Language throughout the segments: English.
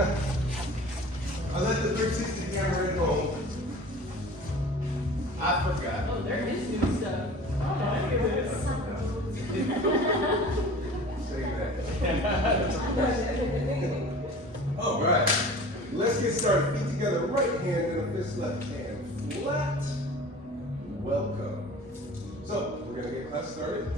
I let the 360 camera at home. I forgot. Oh, there is new stuff. Oh, I hear this. All right, let's get started. Feet together, right hand in a fist, left hand flat. Welcome. So, we're gonna get class started.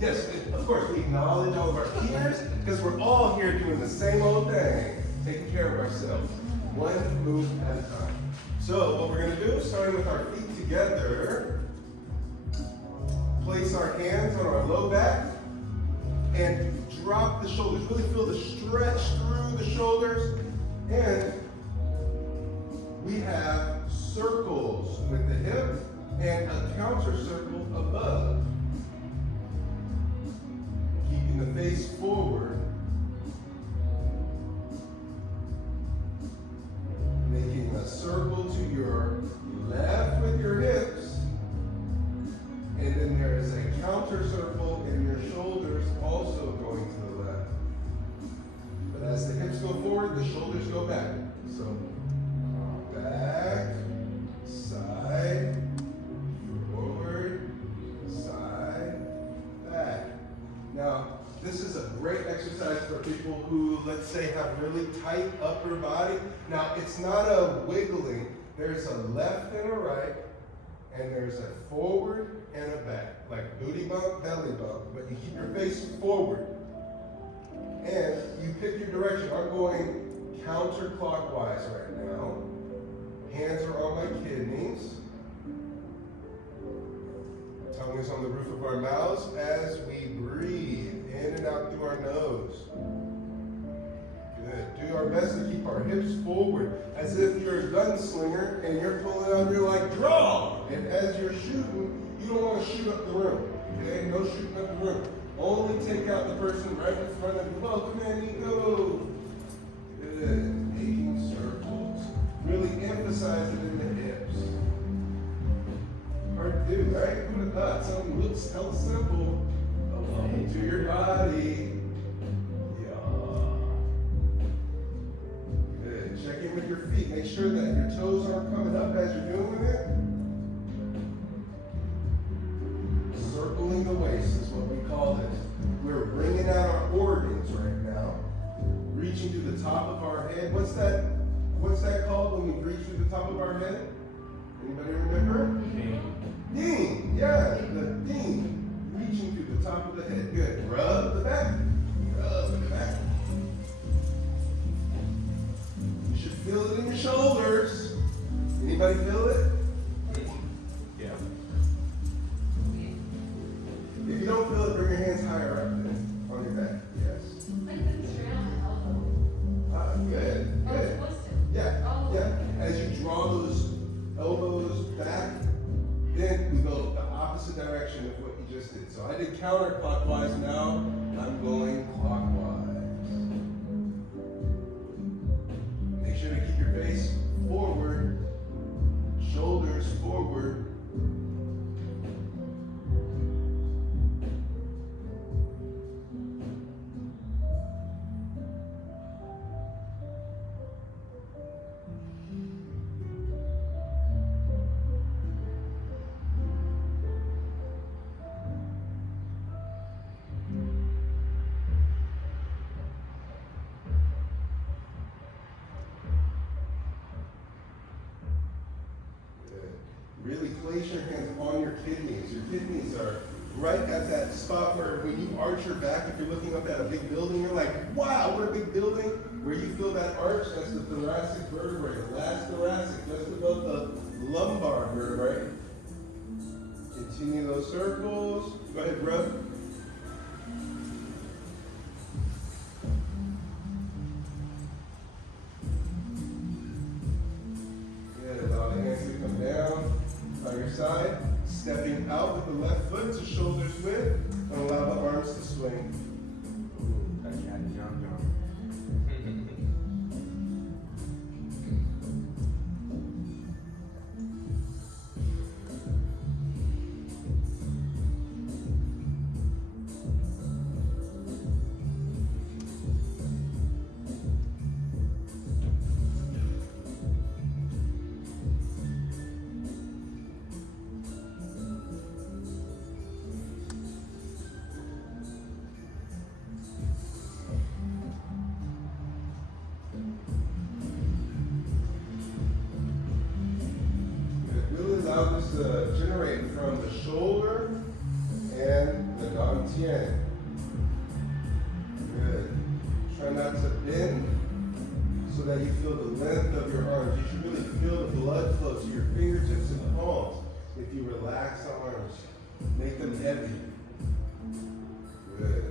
Yes, of course, we acknowledge all of our peers because we're all here doing the same old thing, taking care of ourselves, one move at a time. So, what we're gonna do, starting with our feet together, place our hands on our low back and drop the shoulders. Really feel the stretch through the shoulders. And we have circles with the hip and a counter circle above. Keeping the face forward. Making a circle to your left with your hips. And then there is a counter circle in your shoulders also going to the left. But as the hips go forward, the shoulders go back. So back, side, forward, side, back. Now, this is a great exercise for people who, let's say, have really tight upper body. Now, it's not a wiggling. There's a left and a right, and there's a forward and a back, like booty bump, belly bump, but you keep your face forward. And you pick your direction. I'm going counterclockwise right now. Hands are on my kidneys. Tongue is on the roof of our mouths as we breathe in and out through our nose. Good. Do our best to keep our hips forward as if you're a gunslinger and you're pulling out, you're like, draw! And as you're shooting, you don't want to shoot up the room. Okay? No shooting up the room. Only take out the person right in front of you. Welcome in, go. Good. Making circles. Really emphasize it in the hips. Hard to do, right? Who would have thought something looks so simple? Welcome to your body. Check in with your feet. Make sure that your toes aren't coming up as you're doing it. Circling the waist is what we call this. We're bringing out our organs right now. Reaching to the top of our head. What's that called when we reach to the top of our head? Anybody remember? Ding. Yeah, the ding. Reaching to the top of the head. Good. Rub the back. Rub the back. Feel it in your shoulders. Anybody feel it? Yeah. If you don't feel it, bring your hands higher up then, on your back. Yes. I couldn't straight on my elbow. Good. Good. Yeah. Yeah. As you draw those elbows back, then we go the opposite direction of what you just did. So I did counterclockwise. Now I'm going clockwise. Make sure to keep your face forward, shoulders forward. Really place your hands on your kidneys. Your kidneys are right at that spot where when you arch your back, if you're looking up at a big building, you're like, wow, what a big building. Where you feel that arch, that's the thoracic vertebrae, the last thoracic, just above the lumbar vertebrae. Continue those circles. Go ahead, rub. Good, allow the hands to come down. On your side, stepping out with the left foot to shoulders width, and allow the arms to swing. to generate from the shoulder and the dantian. Good. Try not to bend so that you feel the length of your arms. You should really feel the blood flow to your fingertips and palms. If you relax the arms, make them heavy. Good.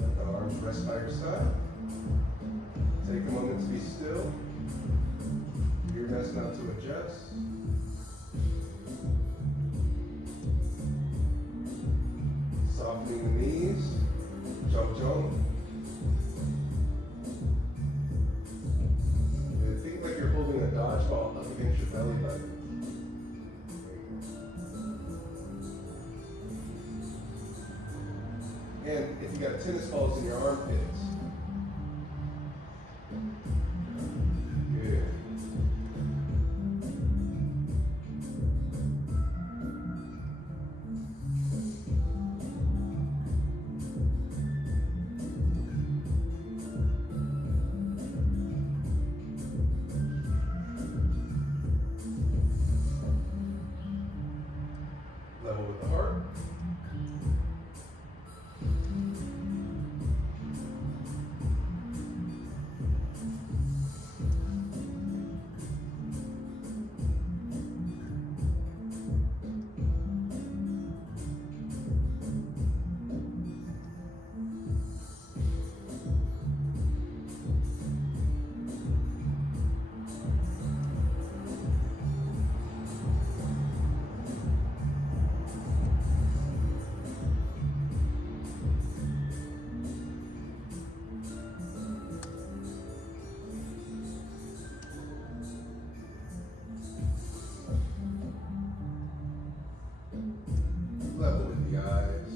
Let the arms rest by your side. Take a moment to be still. Do your best not to adjust. Softening the knees. Jump, jump. Think like you're holding a dodgeball up against your belly button. And if you got tennis balls in your armpits. Good. Level with the heart. Level with the eyes.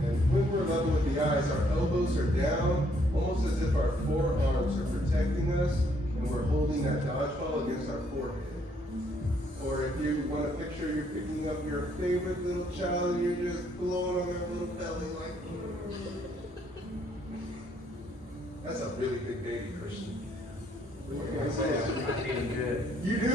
And when we're level with the eyes, our elbows are down, almost as if our forearms are protecting us, and we're holding that dodgeball against our forehead. Or if you want to picture you're picking up your favorite little child and you're just blowing on their little belly like, that's a really big baby, Christian. I'm feeling good. You do.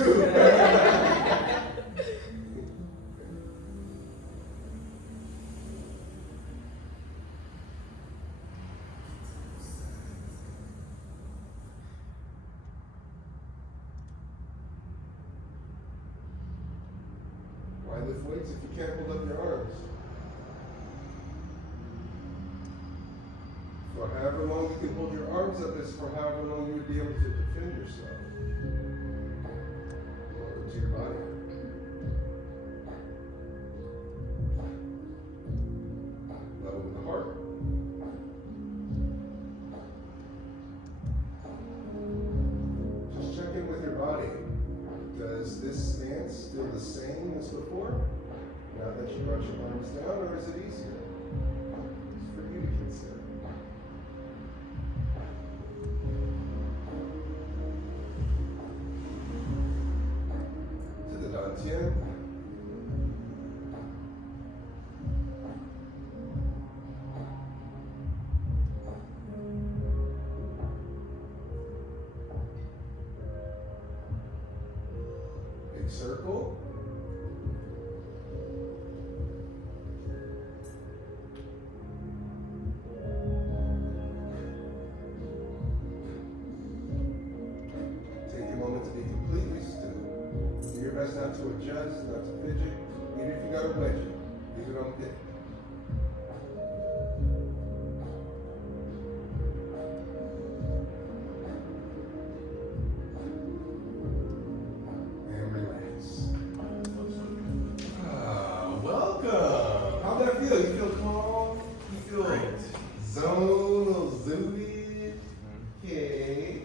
Why lift weights if you can't hold up your arms? For however long you can hold your arms up is for however long you would be able to defend yourself. Welcome to your body. Level with the heart. Just check in with your body. Does this stance feel the same as before? Now that you brought your arms down, or is it easier? It's for you to consider. To the dantian. Big circle. Take a moment to be completely still. Do your best not to adjust, not to fidget. Even if you got a wedge, leave it on pit. And relax. Welcome. How'd that feel? You feel calm? You feel Great. zone, little zooty? Okay.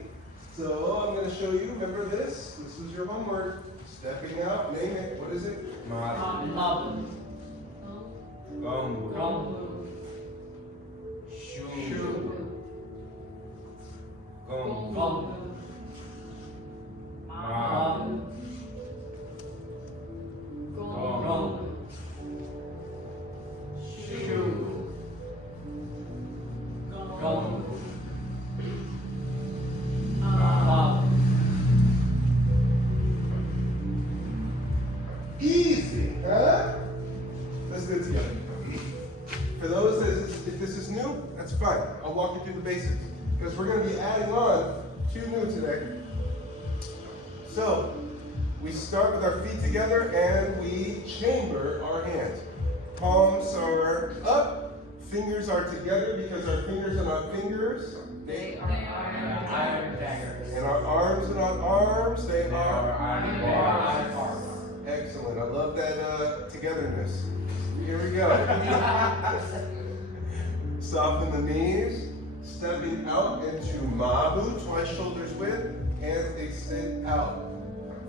So I'm going to show you, remember this? This was your homework. Stepping out, name it. What is it? Gong. Shu. Gong. Gong. Gong. be adding on 2 new today. So, we start with our feet together and we chamber our hands. Palms are up, fingers are together because our fingers are not fingers. They are Iron daggers. And our arms are not arms, they are Iron bars. excellent. I love that togetherness. Here we go. Soften the knees, stepping out into Mabu, twice shoulders width, hands extend out.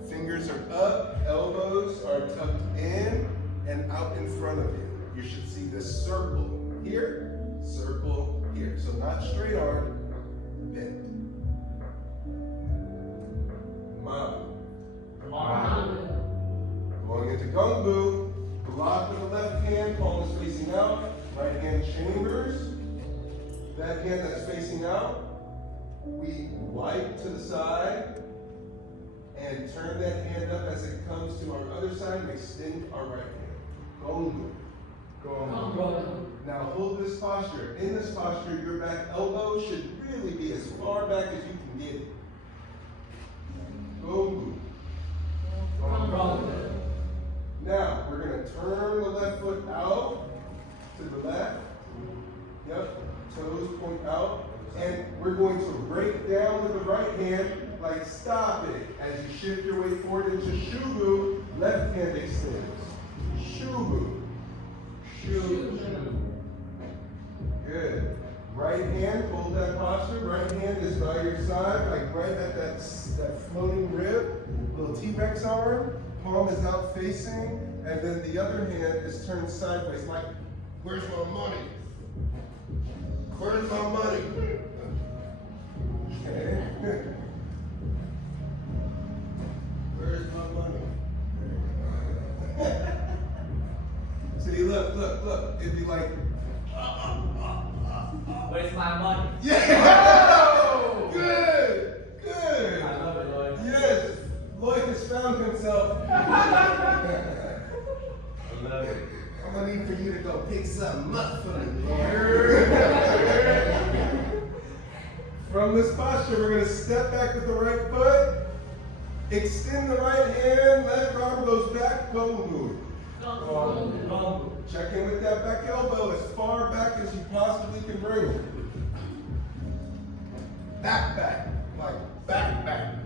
Fingers are up, elbows are tucked in and out in front of you. You should see this circle here, circle here. So not straight arm, bent. Mabu. Going into Gongbu, block with the left hand, palm is facing out, right hand chambers. That hand that's facing out, we wipe to the side and turn that hand up as it comes to our other side and extend our right hand. Gongbu. Gongbu. Now hold this posture. In this posture, your back elbow should really be as far back as you can get it. Gongbu. Now, we're going to turn the left foot out to the left. Yep, toes point out. And we're going to break down with the right hand, like stop it. As you shift your way forward into Shubu, left hand extends. Shubu. Shubu. Good. Right hand, hold that posture. Right hand is by your side, like right at that floating rib. Little T-Rex arm. Palm is out facing, and then the other hand is turned sideways, like, where's my money? Where's my money? Okay. Where's my money? See, look. It'd be like, Where's my money? yeah! Good! I love it, Lloyd. Yes! Lloyd has found himself. I love it. I'm gonna need for you to go pick something up for me. From this posture, we're gonna step back with the right foot, extend the right hand, left arm goes back, Gongbu. Check in with that back elbow as far back as you possibly can bring it. Back, like back.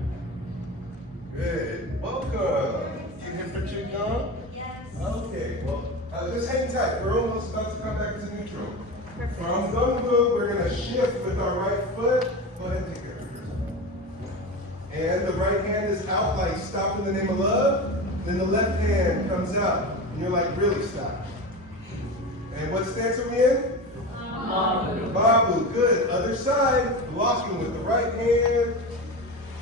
Good. Welcome. You here for Qigong? Yes. Okay. Well, just hang tight. We're almost about to come back to neutral. From Gongbu, we're going to shift with our right foot. Go ahead and take care of yours. And the right hand is out, like stop in the name of love. Then the left hand comes out. And you're like, really stop. And what stance are we in? Babu. Good. Other side. Blocking with the right hand.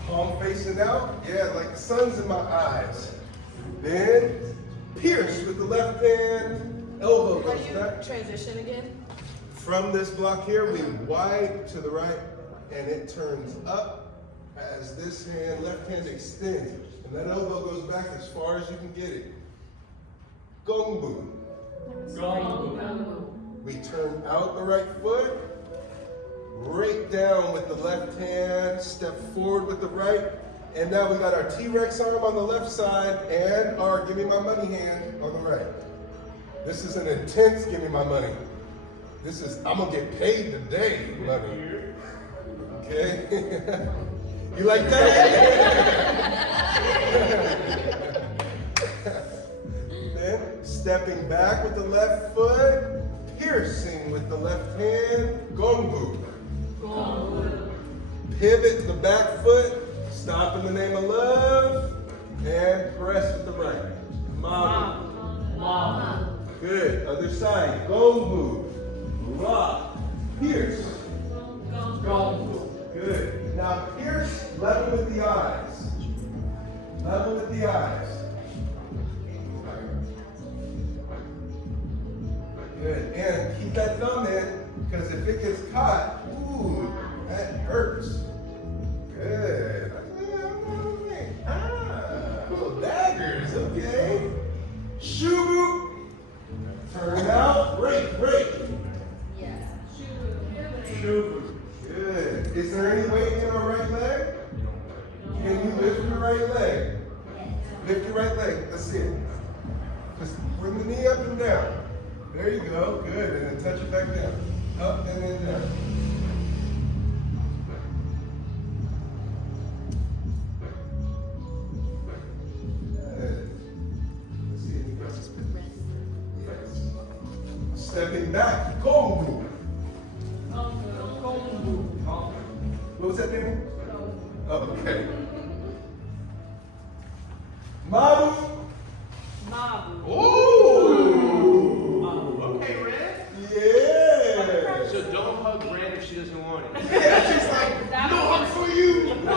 Palm facing out. Yeah, like the sun's in my eyes. Then pierce with the left hand. Elbow How goes do back. you transition again? From this block here, we wipe to the right, and it turns up as this hand, left hand extends. And that elbow goes back as far as you can get it. Gongbu. We turn out the right foot, break down with the left hand, step forward with the right, and now we got our T-Rex arm on the left side and our give me my money hand on the right. This is an intense give me my money. This is, I'm gonna get paid today, money. Okay? You like that? Then stepping back with the left foot, piercing with the left hand, Gongbu. Pivot the back foot, stop in the name of love, and press with the right. Mama. Good. Other side. Gongbu. Lock. Pierce. Good. Now pierce, level with the eyes. Level with the eyes. Good. And keep that thumb in, because if it gets caught, ooh, that hurts. Good. Little daggers, okay. Shubu. Turn out. Break. Yeah. Shubu. Good. Is there anybody weight in our right leg? Can you lift your right leg? Lift your right leg. Let's see it. Just bring the knee up and down. There you go. Good. And then touch it back down. Up and then down. Good. Let's see it. Yes. Stepping back. Qigong. What was that, Danny? Oh, okay. Mabu. Ooh. Okay, Red. Yeah. So don't hug Red if she doesn't want it. Yeah, she's like, no hug for you. I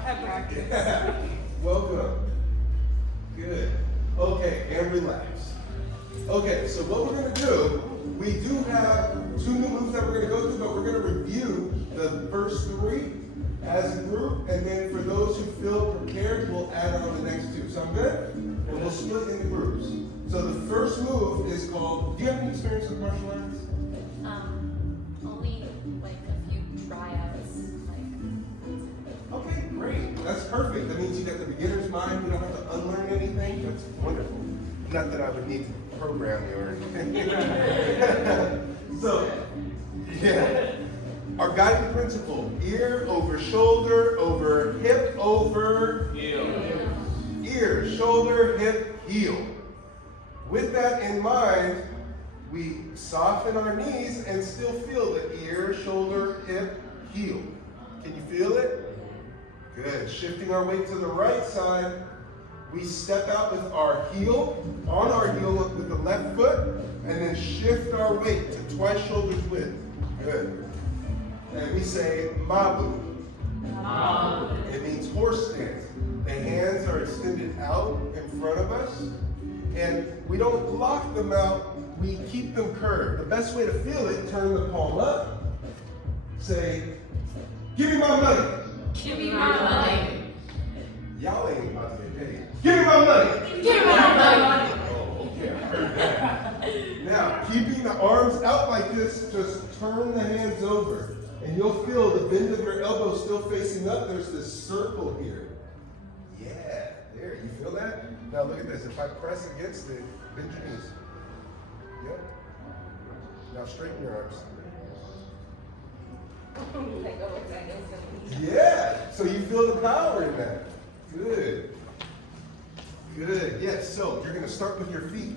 have practice. Yeah. Welcome. Good. Okay, and relax. Okay, so what we're going to do, we do have 2 new moves that we're going to go through, but we're going to review the first 3 as a group, and then for those who feel prepared, we'll add on the next 2. Sound good? And we'll split into groups. So the first move is called, do you have any experience with martial arts? Only like a few tryouts. Okay, great. That's perfect. That means you got the beginner's mind. You don't have to unlearn anything. That's wonderful. Not that I would need to program you or anything. So, yeah. Our guiding principle, ear over shoulder, over hip, over ear, shoulder, hip, heel. With that in mind, we soften our knees and still feel the ear, shoulder, hip, heel. Can you feel it? Good. Shifting our weight to the right side, we step out with our heel, on our heel with the left foot, and then shift our weight to twice shoulders width. Good. And we say mabu. It means horse stance. The hands are extended out in front of us, and we don't lock them out, we keep them curved. The best way to feel it, turn the palm up, say, give me my money. Give me my money. Y'all ain't about to get paid. Give me my money. Give me my money. Oh, okay, I heard that. Now, keeping the arms out like this, just turn the hands over. And you'll feel the bend of your elbow still facing up. There's this circle here. Yeah, there, you feel that? Now look at this. If I press against it, bend your knees. Yep. Now straighten your arms. Yeah, so you feel the power in that. Good. Good, yes. So you're going to start with your feet.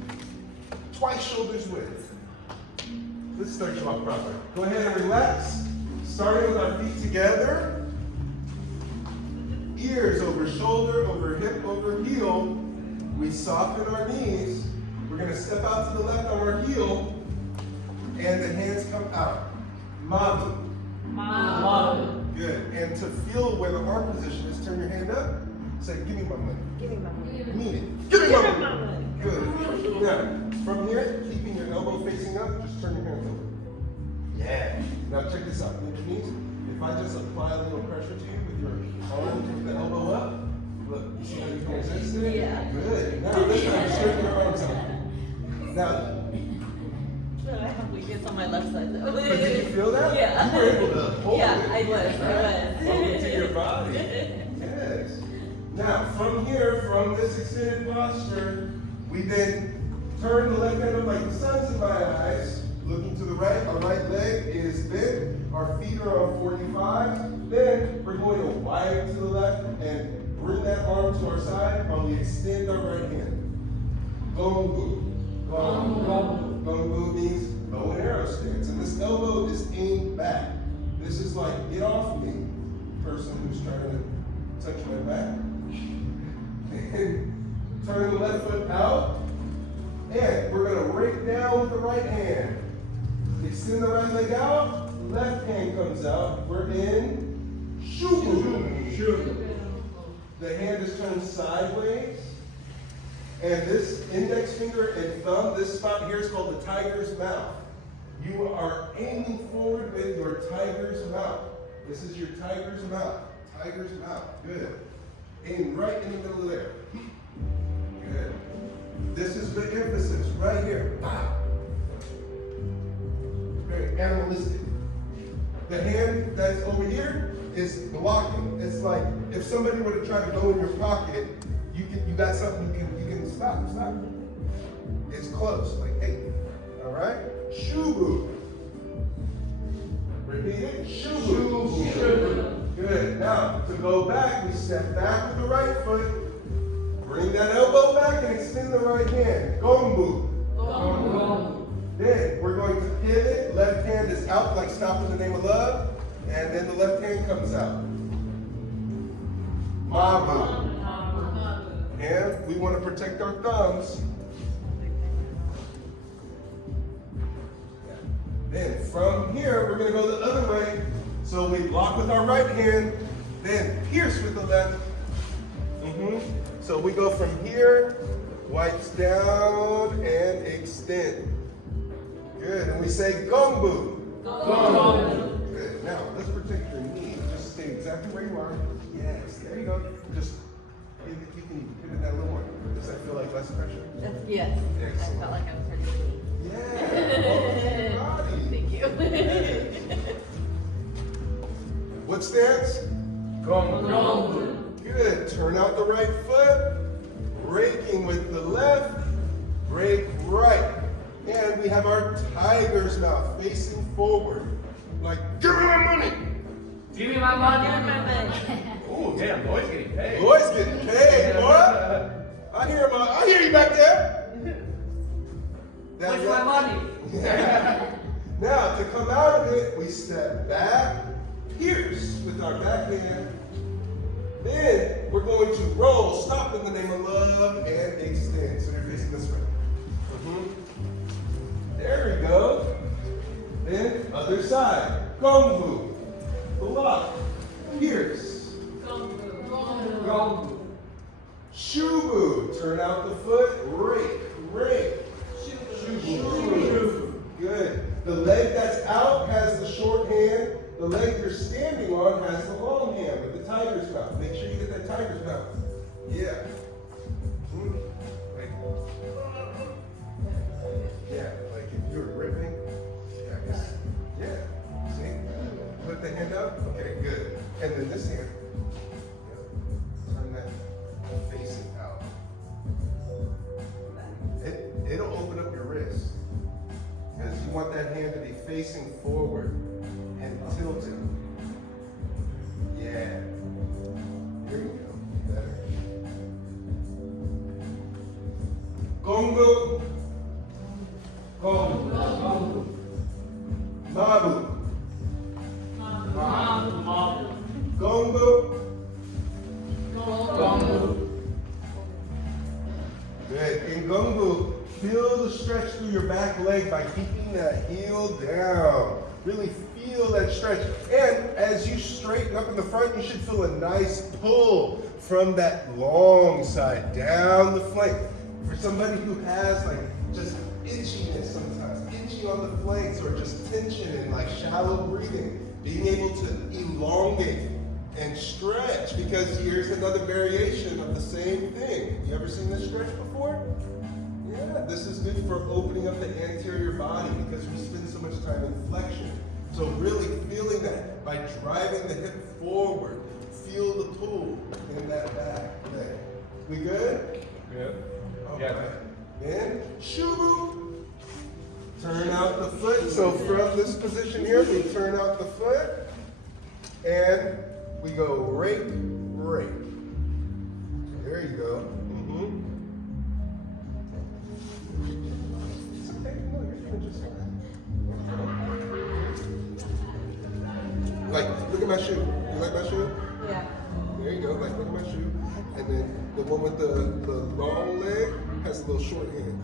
Twice shoulders width. Let's start you off proper. Go ahead and relax. Starting with our feet together. Ears over shoulder, over hip, over heel. We soften our knees. We're going to step out to the left on our heel. And the hands come out. Mabu. Good. And to feel where the arm position is, turn your hand up. Say, give me my money. Give me my money. Mean it. Give me my money. Good. Now, from here, keeping your elbow facing up, just turn your hands over. Yeah. Now check this out. Bend your knees. If I just apply a little pressure to you with your arms, with the elbow up, look, you see how you can resist it? Yeah. Good. Now this time, straighten your arms out. Now, I have weakness on my left side though. but did you feel that? Yeah. You were able to hold Yeah, it. I was. Hold it to your body. Yes. Now, from here, from this extended posture, we then turn the left hand up like the sun's in my eyes, looking to the right. Our right leg is bent. Our feet are on 45. Then we're going to widen to the left and bring that arm to our side while we extend our right hand. Gongu. Gongu. Gongu means bow and arrow stance. And this elbow is aimed back. This is like, get off me, person who's trying to touch my back. And turn the left foot out. And we're going to rake down with the right hand. Extend the right leg out. Left hand comes out. We're in shubu. The hand is turned sideways. And this index finger and thumb, this spot here is called the tiger's mouth. You are aiming forward with your tiger's mouth. This is your tiger's mouth. Tiger's mouth. Good. Aim right in the middle of there. Good. This is the emphasis right here. Very animalistic. The The hand that's over here is blocking. It's like if somebody were to try to go in your pocket, you got something you can stop. It's close. Like, hey, all right? Shubu. Repeat it. Shubu. Good. Now, to go back, we step back with the right foot. Bring that elbow back and extend the right hand. Gongbu. Then we're going to pivot. Left hand is out like stop in the name of love. And then the left hand comes out. Mabu. And we want to protect our thumbs. Then from here, we're going to go the other way. So we block with our right hand, then pierce with the left. So we go from here, wipes down, and extend. Good. And we say gongbu. Good. Now, let's protect your knee. Just stay exactly where you are. Yes. There you go. Just, you can pivot that a little more. Does that feel like less pressure? Yes. Excellent. I felt like I was pretty clean. Yeah. Body. Thank you. What stance? Gongbu. Good. Turn out the right foot. Breaking with the left. Break right. And we have our tiger's mouth facing forward. Like, give me my money. Give me my money. Oh, damn, boy's getting paid. Boy's getting paid, boy. I hear you back there. Where's my money? Now, to come out of it, we step back, pierce with our back hand. Then we're going to roll, stop in the name of love, and extend. So you're facing this way. There we go. Then other side. Gongbu. Block. Pierce. Gongbu. Shubu. Turn out the foot. Rake. Shubu. Good. The leg that's out has the short hand. The leg you're standing on has the long hand with the tiger's mouth. Make sure you get that tiger's mouth. Yeah. Yeah, like if you're gripping. Yeah. See? Put the hand up. Okay, good. And then this hand. Turn that facing out. It'll open up your wrist. Because you want that hand to be facing forward and tilted. Yeah. Here you go. Better. Gongbu. Gongbu. Mabu. Gongbu. Good. In Gongbu, feel the stretch through your back leg by keeping that heel down. Really feel that stretch. And as you straighten up in the front, you should feel a nice pull from that long side down the flank. For somebody who has like just itchiness sometimes, itchy on the flanks or just tension and like shallow breathing, being able to elongate and stretch, because here's another variation of the same thing. You ever seen this stretch before? Yeah, this is good for opening up the anterior body because we spend so much time in flexion. So really feeling that by driving the hip forward, feel the pull in that back leg. We good? Good. Okay. Then Shubu. Turn out the foot. So from this position here, we turn out the foot and we go rake. There you go. It's okay. No, you're doing just fine. Like, look at my shoe. You like my shoe? Yeah. There you go. Like, look at my shoe. And then the one with the long leg has a little short hand.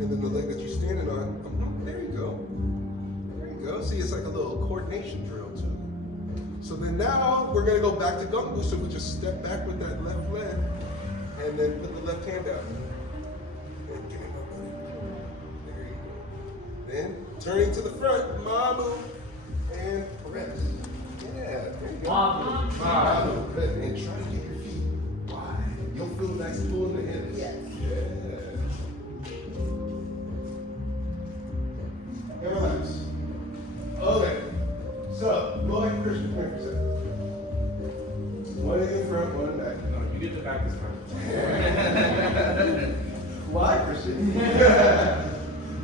And then the leg that you're standing on, there you go. There you go. See, it's like a little coordination drill too. So then now we're gonna go back to Gongbu. So we just step back with that left leg and then put the left hand out. And give me my money. There you go. Then turning to the front, Mabu and press. Yeah, there you go. Mabu. Good. And try to keep your feet wide. You'll feel a nice pull in the hips. Yes. Yeah. And relax. Okay, so back this time. Why, Christian?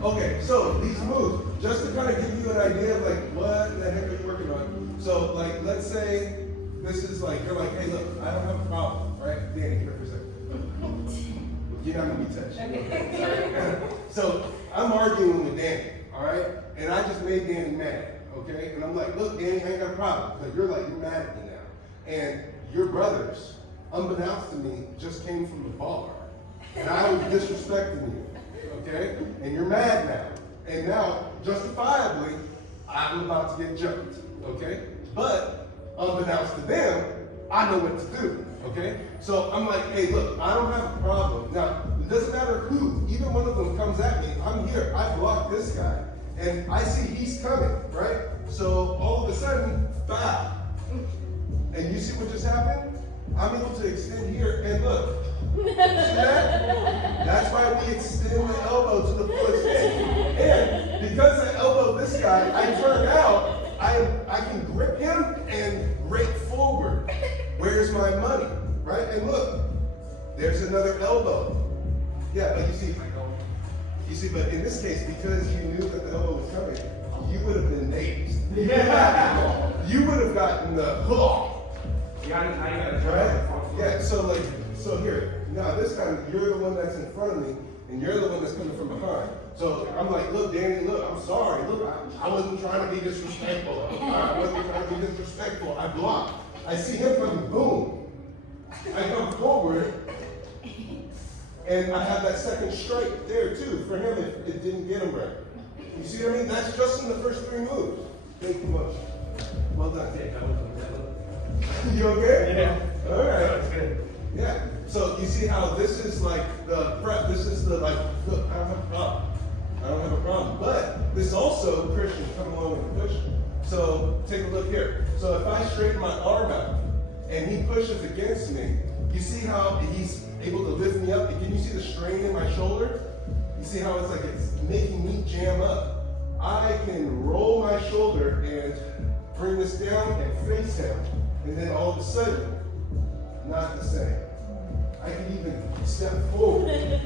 Okay, so these moves, just to kind of give you an idea of like what the heck are you working on. So like, let's say this is like, you're like, hey look, I don't have a problem, right? Danny, here for a second. You're not gonna be touched. So I'm arguing with Danny, all right? And I just made Danny mad, okay? And I'm like, look, Danny, I ain't got a problem. But you're like, you're mad at me now. And your brothers, unbeknownst to me, just came from the bar. And I was disrespecting you, okay? And you're mad now. And now, justifiably, I'm about to get jumped, okay? But, unbeknownst to them, I know what to do, okay? So I'm like, hey, look, I don't have a problem. Now, it doesn't matter who, even one of them comes at me, I'm here, I block this guy, and I see he's coming, right? So all of a sudden, bah! And you see what just happened? I'm able to extend here, and look, see that? That's why we extend the elbow to the full extent. And because I elbow this guy, I turn out, I can grip him and rake forward. Where's my money? Right? And look, there's another elbow. Yeah, but you see, but in this case, because you knew that the elbow was coming, you would have been dazed. Yeah. You would have gotten the hook. Right? Yeah, so here, now this time you're the one that's in front of me, and you're the one that's coming from behind. So I'm like, look, Danny, look, I'm sorry. Look, I wasn't trying to be disrespectful. I wasn't trying to be disrespectful. I blocked. I see him coming, boom. I come forward, and I have that second strike there too. For him, it didn't get him right. You see what I mean? That's just in the first 3 moves. Thank you much. Well done. You okay? Yeah. All right. That's good. Yeah. So you see how this is like the prep. This is the like, look, I don't have a problem. I don't have a problem. But this also, Christian, come along with the push. So take a look here. So if I straighten my arm out and he pushes against me, you see how he's able to lift me up? And can you see the strain in my shoulder? You see how it's like it's making me jam up. I can roll my shoulder and bring this down and face him. And then all of a sudden, not the same. I can even step forward.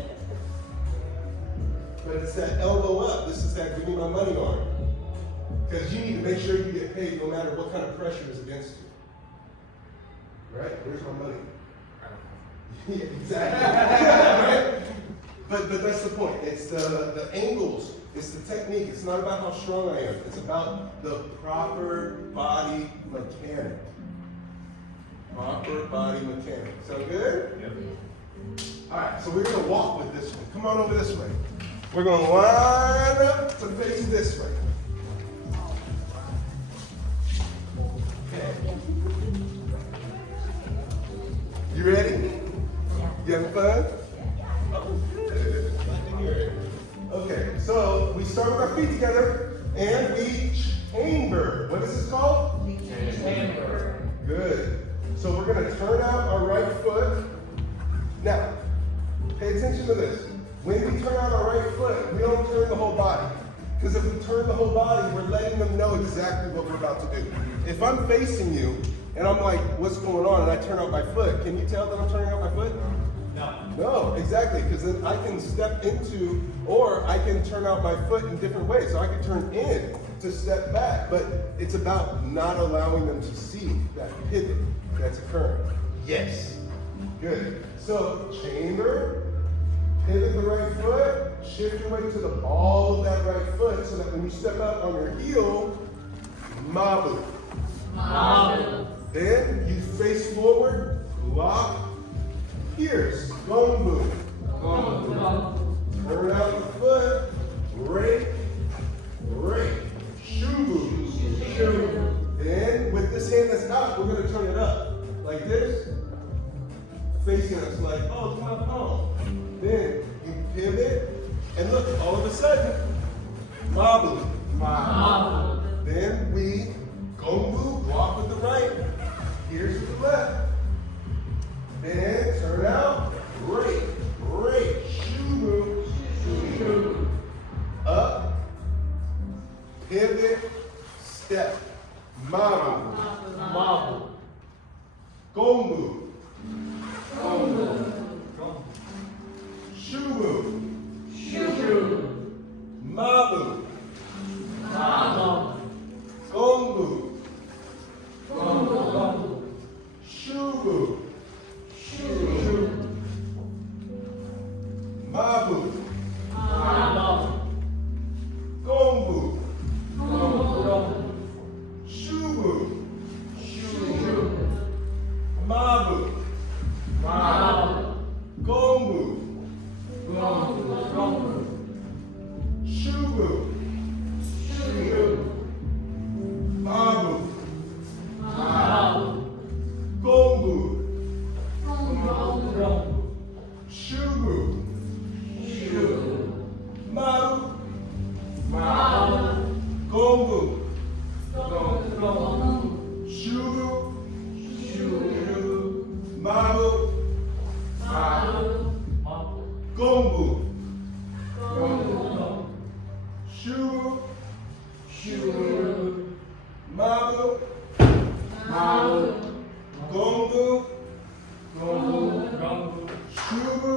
But it's that elbow up. This is that give me my money arm. Because you need to make sure you get paid no matter what kind of pressure is against you. Right? Where's my money? Yeah, exactly. Right? But that's the point. It's the angles. It's the technique. It's not about how strong I am. It's about the proper body mechanic. Proper body mechanic. Sound good? Yep. All right, so we're going to walk with this one. Come on over this way. We're going to line up to face this way. Okay. You ready? You having fun? Oh, good. Glad to hear it. Okay, so we start with our feet together and we chamber. What is this called? Chamber. Good. So we're going to turn out our right foot. Now, pay attention to this. When we turn out our right foot, we don't turn the whole body. Because if we turn the whole body, we're letting them know exactly what we're about to do. If I'm facing you, and I'm like, what's going on? And I turn out my foot, can you tell that I'm turning out my foot? No, exactly, because then I can step into, or I can turn out my foot in different ways. So I can turn in to step back, but it's about not allowing them to see that pivot that's occurring. Yes, good. So chamber, pivot the right foot, shift your weight to the ball of that right foot so that when you step out on your heel, mabu. Mabu. Then you face forward, lock, pierce, gombu. Turn out the foot, rake, rake, shubu. Then with this hand that's out, we're going to turn it up like this, facing us like, oh, it's my palm. Then you pivot, and look, all of a sudden, mabu. Then we gombu, walk with the right, here's with the left. Then turn out, rake, rake, shubu, shubu. Up, pivot, step, mabu, gombu, Shubu. Mabu. Gongbu. Shubu. Mabu. Gongbu. Shubu. Mabu. Gongbu. Shubu. Mabu. Gongbu. Shubu. Mabu. Gongbu. Shubu. Mabu. Gongbu. Shubu. Mabu. Gongbu. Shubu.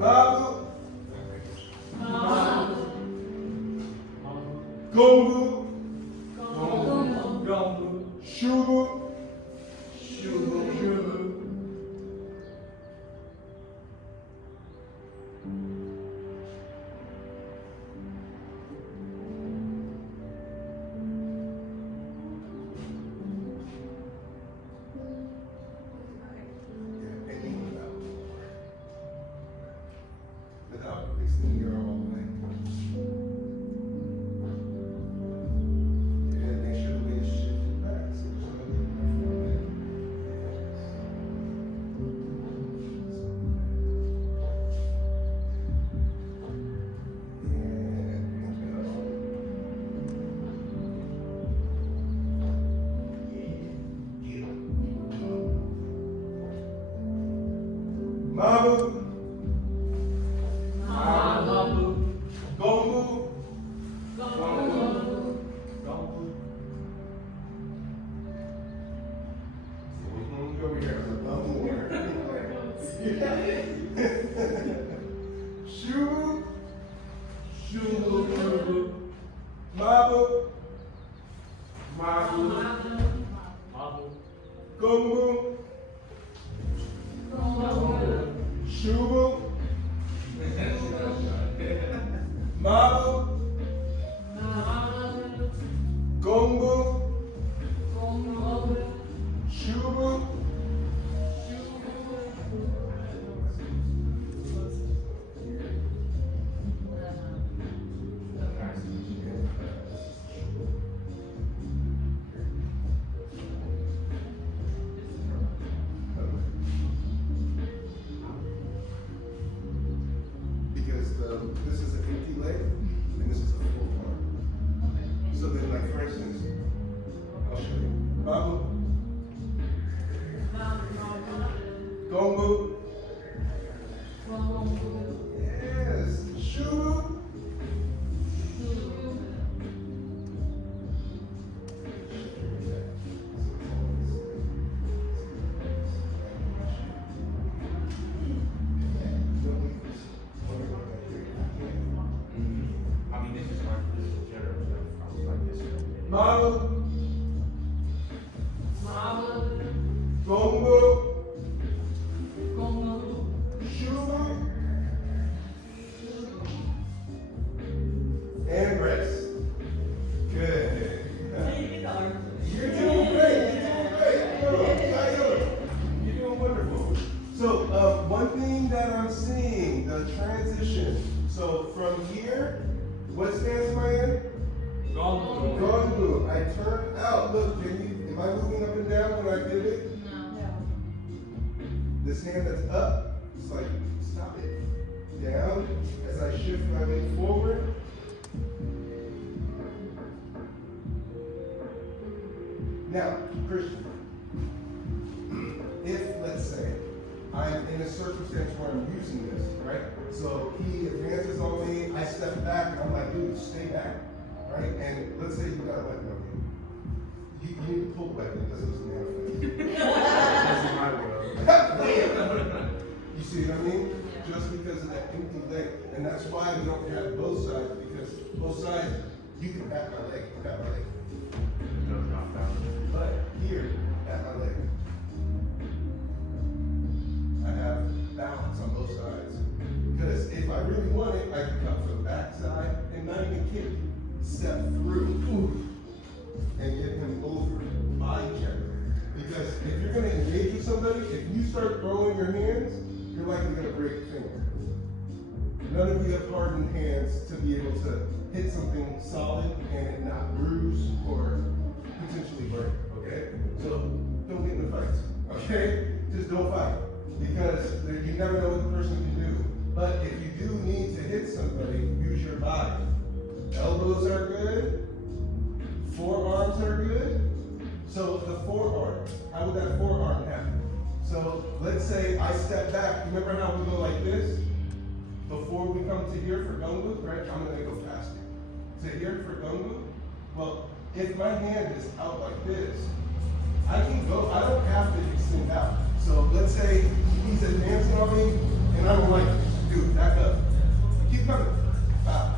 Mabu. Gongbu. Shubu. Without extending your arm all the way. And make sure the weight is shifted back. So it's going to be my forehead. Mabu. Gongbu. Over here, the bum here. Shubu. Mabu. Gongbu. Shubu. Mabu. Gongbu. Shubu. Because this is an empty leg and this is a full arm. So then, like for instance, I'll show you. Mabu. Gongbu. Yes. Shubu. I mean, this is hard. This is general stuff. I was like this. Mabu. Gongbu. Shubu. And rest. Good. You're doing great. You're doing wonderful. So, one thing that I'm seeing, the transition. So, from here, what stance am I in? Gongbu. I turn out. Look, am I moving up and down when I did it? This hand that's up, it's like, stop it. Down, as I shift my weight forward. Now, Christian, if, let's say, I'm in a circumstance where I'm using this, right? So he advances on me, I step back, and I'm like, dude, stay back, right? And let's say you got a weapon on you. You need to pull the weapon because it was manifest. You see what I mean? Yeah. Just because of that empty leg. And that's why we don't have both sides, because both sides, you can pat my leg, But here, pat my leg. I have balance on both sides. Because if I really want it, I can come from the back side and not even kick. Step through and get him over. Body check. Because if you're going to engage with somebody, if you start throwing your hands, you're likely going to break a finger. None of you have hardened hands to be able to hit something solid and it not bruise or potentially break, okay? So don't get in the fights, okay? Just don't fight, because you never know what the person can do. But if you do need to hit somebody, use your body. Elbows are good, forearms are good. So the forearm, how would that forearm happen? So let's say I step back. Remember how we go like this? Before we come to here for gungu, right? I'm gonna go faster. To here for gungu. Well, if my hand is out like this, I can go, I don't have to extend out. So let's say he's advancing on me, and I'm like, dude, back up. Keep coming. Wow.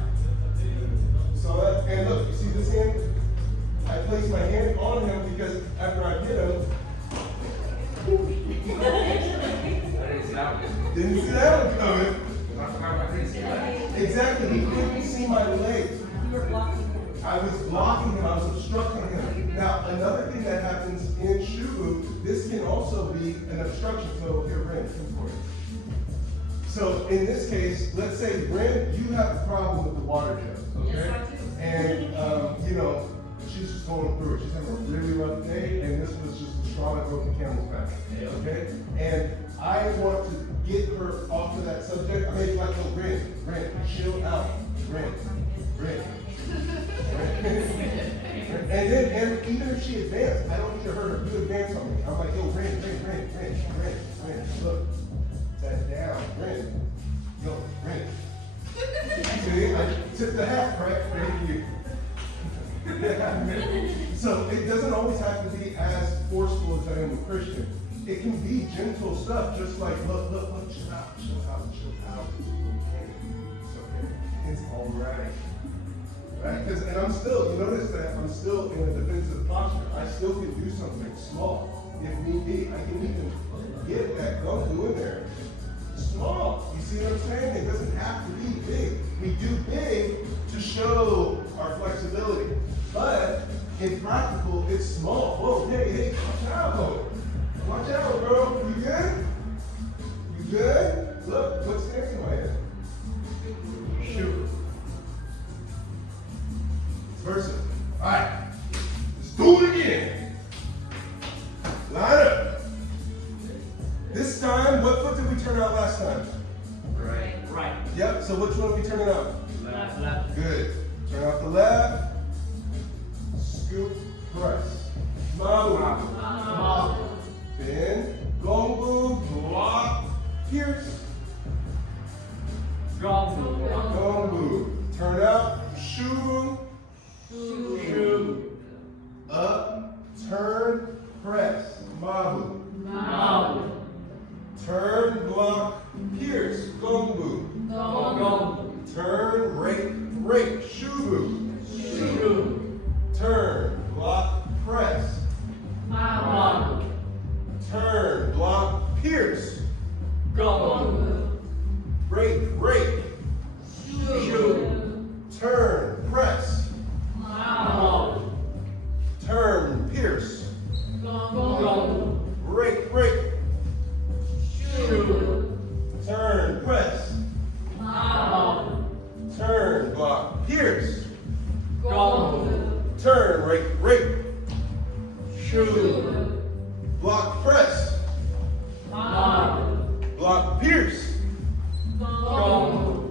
So that, and look, you see this hand? I place my hand on him because after I hit him, didn't see that one coming. Exactly, he couldn't see my legs. You were blocking him. I was blocking him, I was obstructing him. Now, another thing that happens in Shubu, this can also be an obstruction. So here, Ren, come for it. So in this case, let's say, Ren, you have a problem with the water jug, okay? Yes, I do. And, you know, she's just going through it. She's having a really rough day, and this was just a straw that broke the camel's back, okay? And I want to get her off of that subject. I made like, oh, Ren, chill out, Ren. And then, and even if she advanced, I don't need her to advance on me. I'm like, yo, Ren, look, that down, Ren. Yo, Ren. See, I took the hat, right? Thank you. So it doesn't always have to be as forceful as I am with Christian. It can be gentle stuff, just like, look, chill out. It's okay. It's all right. Right? And I'm still, you notice that I'm still in a defensive posture. I still can do something small if need be. I can even get that gungu in there. Small. You see what I'm saying? It doesn't have to be big. We do big to show our flexibility. But in practical, it's small. Whoa, hey, watch out, bro. You good? You good? Look, what's next to my head? Shoot. Versa. All right, let's do it again. Line up. This time, what foot did we turn out last time? Right. Yep, so which one are we turning out? Left. Good. Turn out the left. Scoop, press. Mabu. Bend. Gongu, block, pierce. Gongu. Turn out. Shubu. Up, turn, press, mabu. Turn, block, pierce, gongu. Turn, rake, shubu. Turn, block, press. Turn, block, pierce. Rake, turn, press. Turn, pierce. Rake. Turn, press. Turn, block, pierce. Turn, rake. Block, press. Block, pierce.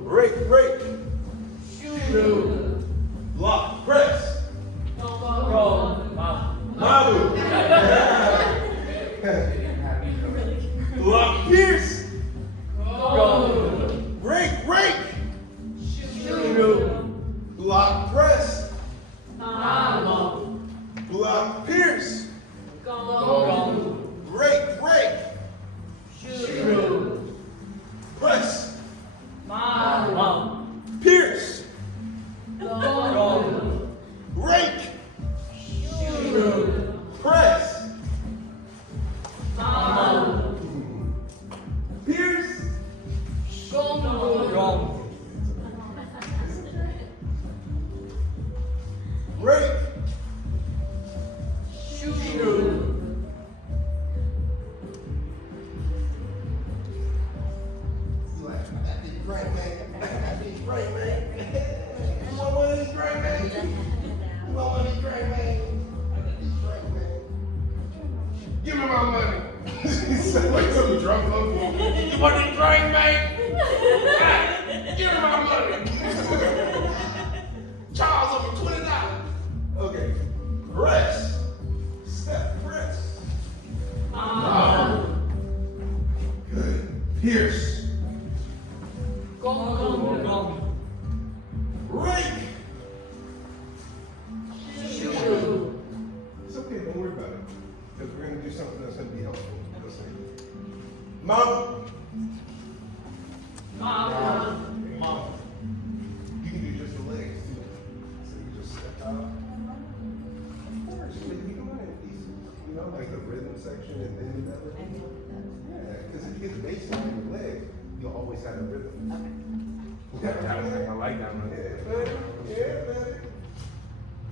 Rake. Block, press. Mabu. Block, pierce. Rake. Block, press. Block, pierce. Rake. me my money. He said like some drunk uncle. You want to drink, mate? Give me my money. Charles over $20. Okay. Press. Step press. Good. Pierce. Gong. Rake. Shoe. It's okay, don't worry about it. Because we're going to do something that's going to be helpful. Listen. Mom. Mom. You can do just the legs too. So you just step out. Of course, but you do it in pieces. You know, like the rhythm section and then the other. Yeah, because if you get the bass line in your leg, you'll always have a rhythm. I like that one. Yeah, buddy. Yeah, buddy.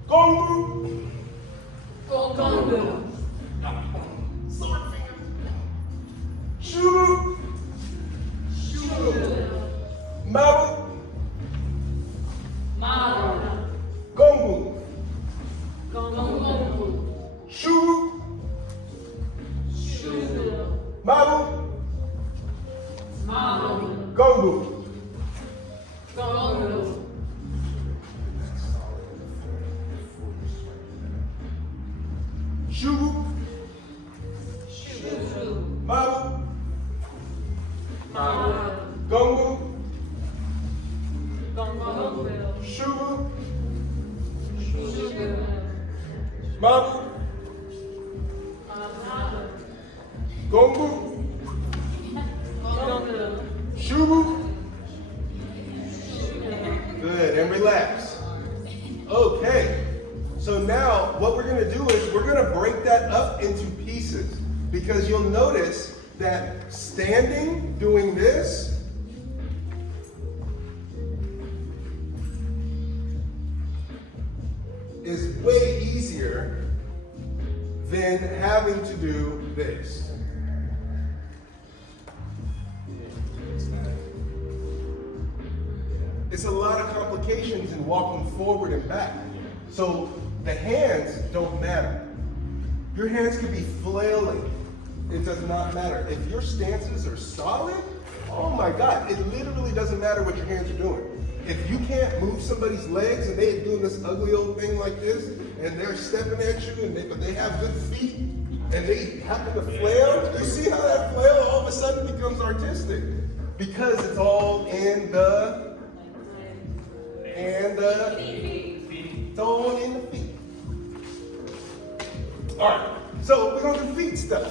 Gong. Gong. Sword finger. Shoo. Mabu. Gongu. Shoo. Mabu. Gongu. Shoo. Mabu. Gongu. Shoo. Mabu. Gongu. Shubu. Good, and relax. Okay, so now what we're going to do is we're going to break that up into pieces because you'll notice that standing, doing this, is way easier than having to do this. It's a lot of complications in walking forward and back. So the hands don't matter. Your hands can be flailing. It does not matter. If your stances are solid, oh my God, it literally doesn't matter what your hands are doing. If you can't move somebody's legs and they're doing this ugly old thing like this, and they're stepping at you, but they have good feet, and they happen to flail, you see how that flail all of a sudden becomes artistic? Because it's all in the it's all in the feet. All right, so we're gonna do feet stuff.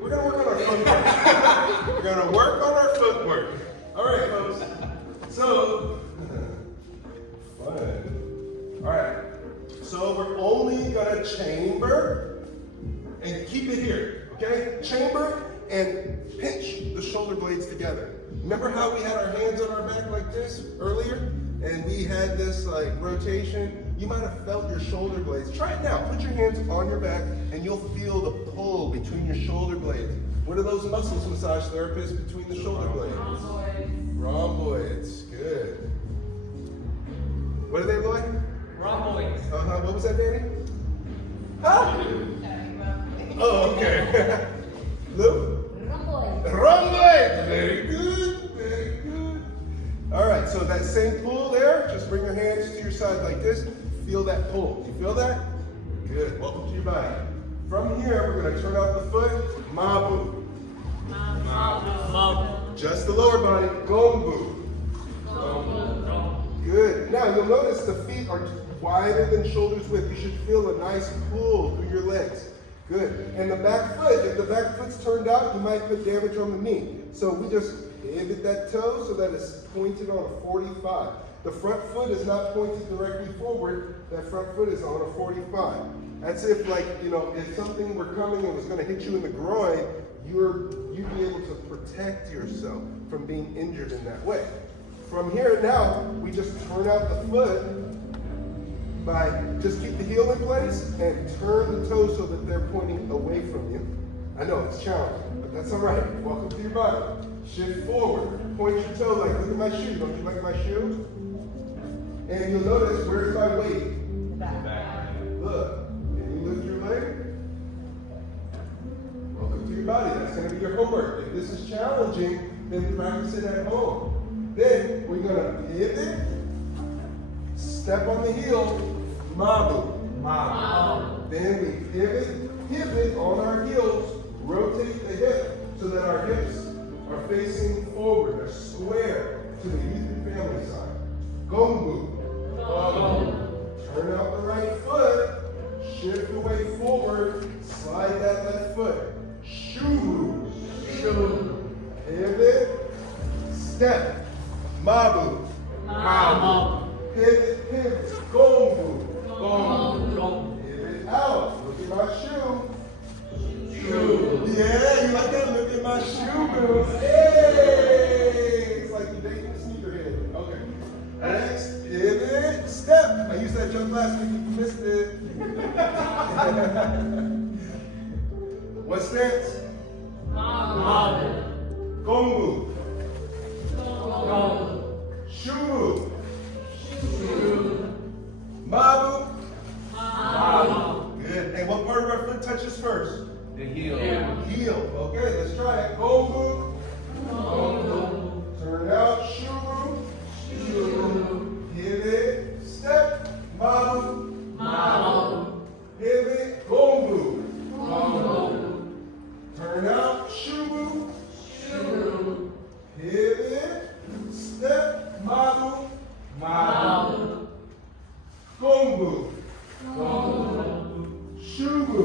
We're gonna work on our footwork. We're gonna work on our footwork. All right, folks. So, fun. All right. So we're only gonna chamber and keep it here. Okay? Chamber and pinch the shoulder blades together. Remember how we had our hands on our back like this earlier? And we had this like rotation? You might have felt your shoulder blades. Try it now. Put your hands on your back and you'll feel the pull between your shoulder blades. What are those muscles, massage therapists, between the shoulder blades? Rhomboids. Good. What are they, boy? Rhomboids. What was that, Danny? Huh? Oh, okay. Lou? Rhomboids. Very good. Very good. All right, so that same pull there, just bring your hands to your side like this. Feel that pull. You feel that? Good. Welcome to your body. From here, we're going to turn out the foot. Mabu. Just the lower body. Gombu. Good. Now, you'll notice the feet are wider than shoulders width. You should feel a nice pull through your legs. Good. And the back foot, if the back foot's turned out, you might put damage on the knee. So we just pivot that toe so that it's pointed on a 45. The front foot is not pointed directly forward. That front foot is on a 45. That's if, like, you know, if something were coming and was going to hit you in the groin, you'd be able to protect yourself from being injured in that way. From here now, we just turn out the foot by just keep the heel in place and turn the toes so that they're pointing away from you. I know it's challenging, but that's all right. Welcome to your body. Shift forward. Point your toe like, look at my shoe. Don't you like my shoe? And you'll notice, where's my weight? Back. Look. Can you lift your leg? body. That's going to be your homework. If this is challenging, then practice it at home. Then we're going to pivot, step on the heel, mabu. Then we pivot on our heels, rotate the hip so that our hips are facing forward, they're square to the youth and family side. Gongbu. Turn out the right foot, shift the weight forward, slide that left foot. Shubu. Pivot, step, mabu. Pivot, gongbu. Pivot out. Look at my shoe. Yeah, you like that? Look at my shoe move. Hey! It's like you're dating a sneakerhead. Okay. Next, pivot, step. I used that jump last week. You missed it. What stance? Gongbu. Shubu. Mabu. Good. And what part of our foot touches first? The heel. Heel. Okay, let's try it. Gongbu. Turn out. Shubu. Pivot. Step. Mabu. Pivot. Gongbu. Turn out. Shubu. Pivot. Step. Mabu. Gongbu. Shubu.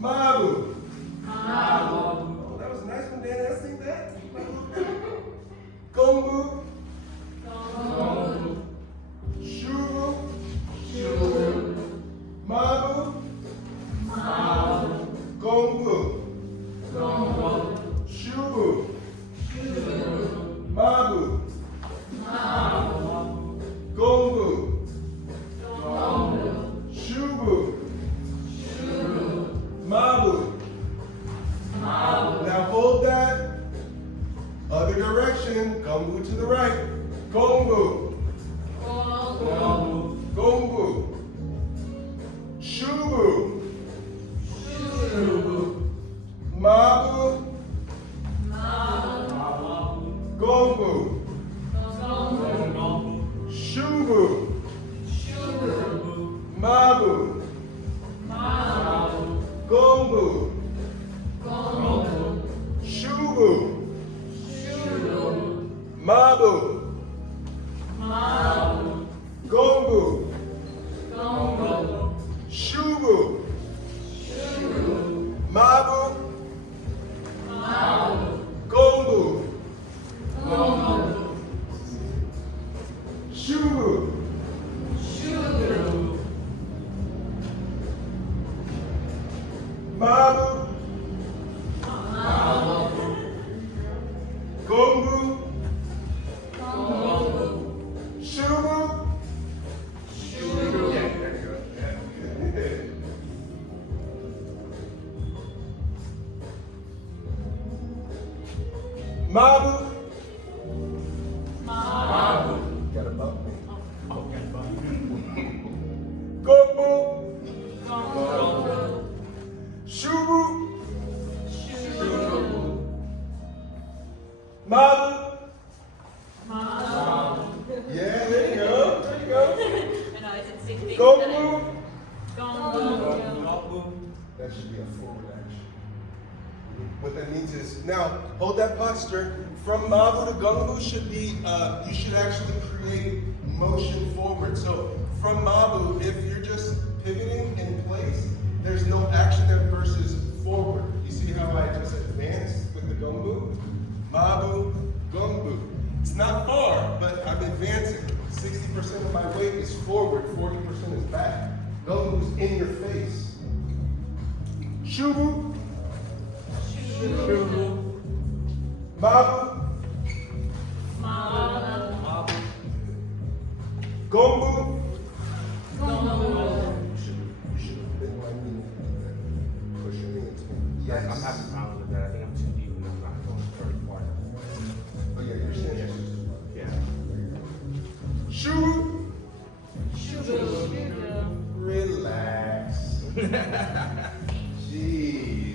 Mabu. Oh, that was a nice one, Dan. Let's sing that. Gongbu. Shubu. Mabu. Gongbu. Shubu. Mabu. Gongbu. Shubu. Mabu. Now hold that. Other direction. Gongbu to the right. Gongbu. Gongbu. Shubu. Mabu. Gongbu. Shubu. Mabu. Gongbu. Shubu. Mabu. Gongbu. Shubu. Mabu. Gongbu. Shubu. Mabu. Gongbu. Shubu. Yeah, there you go. Mabu. Got a bump. Gongbu. Shubu. Mabu. Yeah, there you go. There you go. I know, I did sing things. Gongbu. Gongbu. That should be a forward action. What that means is, now hold that posture. From Mabu to Gongbu should be, you should actually create motion forward. So from Mabu, if you're just pivoting in place, there's no action there versus forward. You see how I just advanced with the Gongbu? Mabu, Gongbu. It's not far, but I'm advancing. 60% of my weight is forward, 40% is back. Gongbu's in your face. Shubu. Mabu. Gongbu. You should have been my knee. Push your knee into me. I'm having problems with that. I think I'm too deep and I'm not going very far. Oh yeah, you're standing. Yeah. Shubu. Relax. Jeez.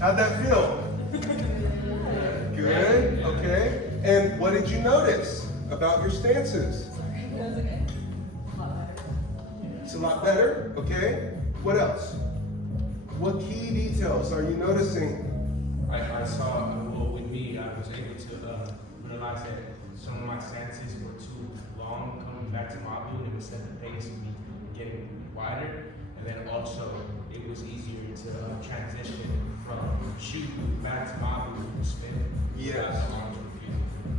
How'd that feel? Good, okay. And what did you notice about your stances? That's okay. It's a lot better, okay. What else? What key details are you noticing? I saw, well, with me, I was able to realize that some of my stances were too long coming back to Mabu, and it would set the pace of me getting wider. And then also, it was easier to transition from Shubu back to Mabu with the spin. Yes.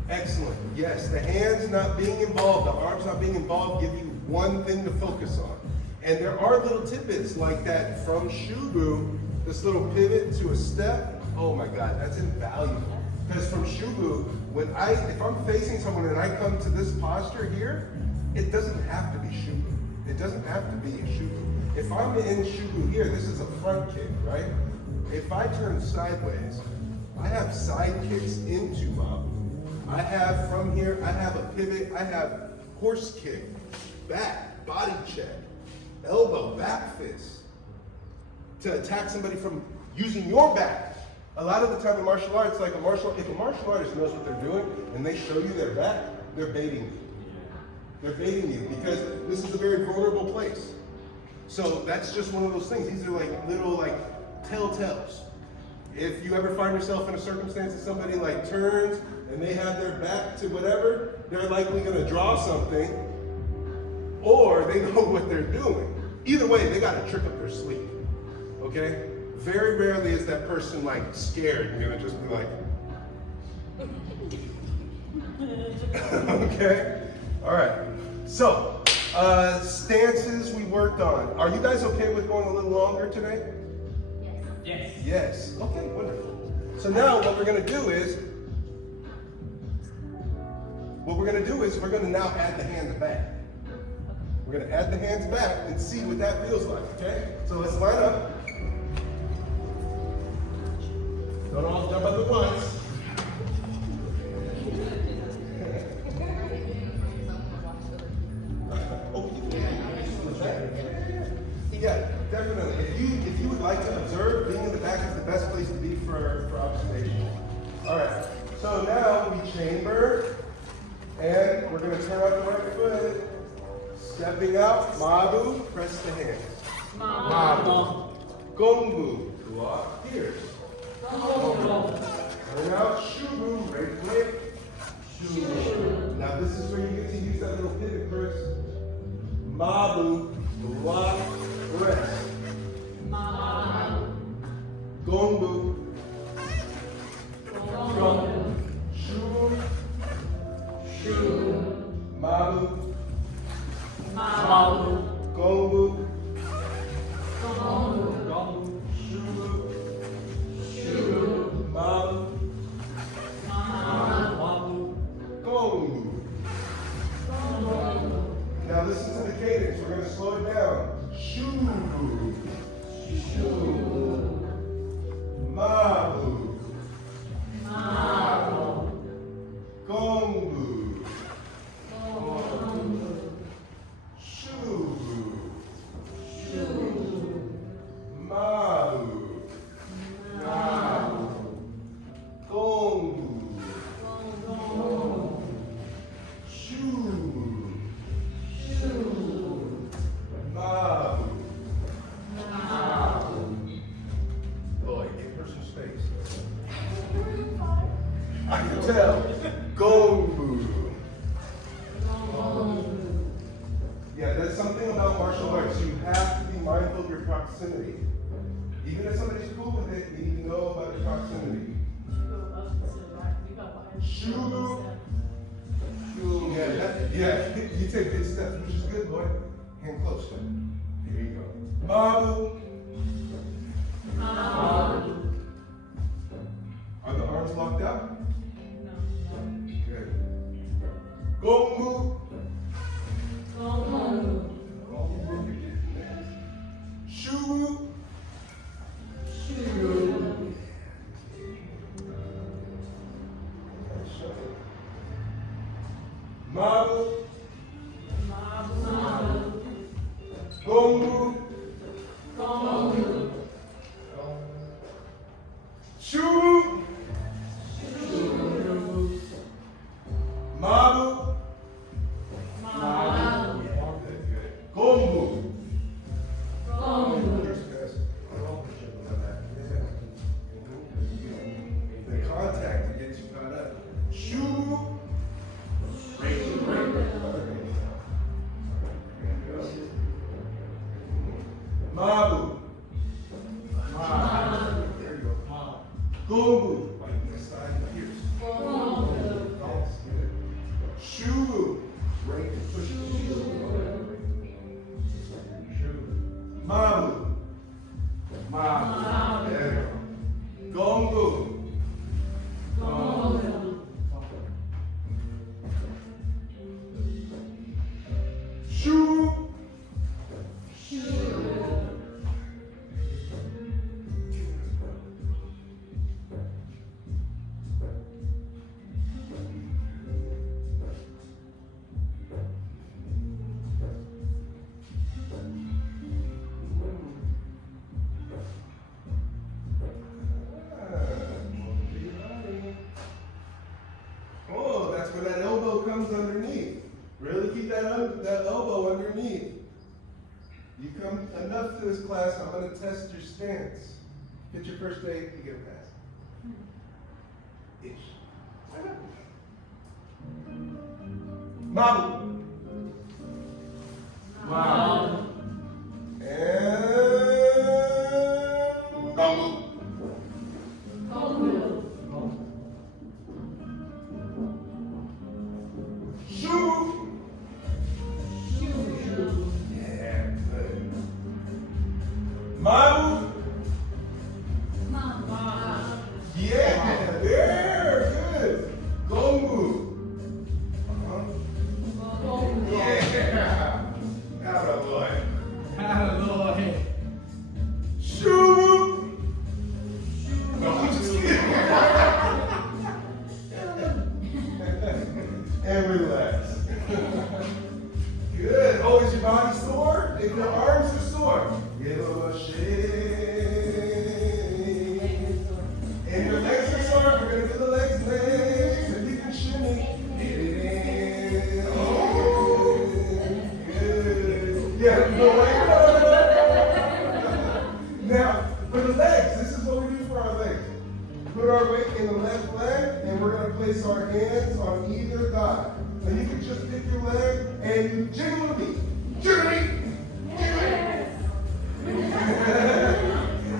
Excellent. Yes, the hands not being involved, the arms not being involved give you one thing to focus on. And there are little tidbits like that from Shubu, this little pivot to a step. Oh my God, that's invaluable. Because from Shubu, if I'm facing someone and I come to this posture here, it doesn't have to be Shubu. It doesn't have to be a Shubu. If I'm in Shubu here, this is a front kick, right? If I turn sideways, I have side kicks into Mabu. I have from here, I have a pivot, I have horse kick, back, body check, elbow, back fist, to attack somebody from using your back. A lot of the time in martial arts, if a martial artist knows what they're doing and they show you their back, they're baiting you. They're baiting you because this is a very vulnerable place. So that's just one of those things. These are like little telltales. If you ever find yourself in a circumstance that somebody turns and they have their back to whatever, they're likely going to draw something, or they know what they're doing. Either way, they got a trick up their sleeve. Okay? Very rarely is that person scared and going to just be like, okay? All right. So, stances we worked on. Are you guys okay with going a little longer today? Yes. Yes. Okay, wonderful. So now what we're going to do is, we're going to now add the hands back. We're going to add the hands back and see what that feels like, okay? So let's line up. Don't all jump up at once. Yeah, definitely. If you would like to observe, being in the back is the best place to be for observation. All right. So now we chamber, and we're going to turn out the right foot. Stepping out, Mabu, press the hands. Mabu. Gongbu, block here. Gongbu. Turn out, Shubu, right leg. Shubu. Now this is where you get to use that little pivot, Chris. Mabu, block, press. Mabu. Gongbu. Gongbu. Shubu. Shubu. Mabu. Mabu. Gongbu. Gongbu. Shubu. Shubu. Mabu. Mabu. Gongbu. Now listen to the cadence. We're going to slow it down. Shubu. Shubu. Mabu. Mabu. Gongbu. Shubu. Mabu. Gongbu. Shubu. Mabu. Boy, give her some space. I can tell. Gongbu. Yeah, there's something about martial arts. You have to be mindful of your proximity. Even if somebody's cool with it, you need to know about the proximity. Shubu. Yeah, you take good steps, which is good, boy. Hand close to it. Here you go. Mabu. Are the arms locked out? Good. Gongbu. Shubu. Mabu. Gongbu. Gombu. Gombu. The contact to get you caught up. Shu. Mabu. There you go. Gombu. Like this side here. Yes, good. Shu. Right. Push the Shu. Mabu. There you go. Gombu. Shu. Oh, that's where that elbow comes underneath. Really keep that elbow underneath. You come enough to this class, I'm going to test your stance. Get your first aid, you get a pass. Ish. Mabu. And Gombu. Shu. Yeah, good. Mabu. Yeah, there, good. Gombu. Yeah. Atta boy. Shu. No, I'm just kidding. And relax. Good. Oh, is your body sore? If your arms are sore, give them a shake. And your legs are sore, we're going to do the legs. And you can shimmy. Oh, good. Yeah, no way. Now, for the legs, this is what we do for our legs. Put our weight in the left leg, and we're going to place our hands on either thigh. And you can just pick your leg and you jiggle with me. Jiggle me.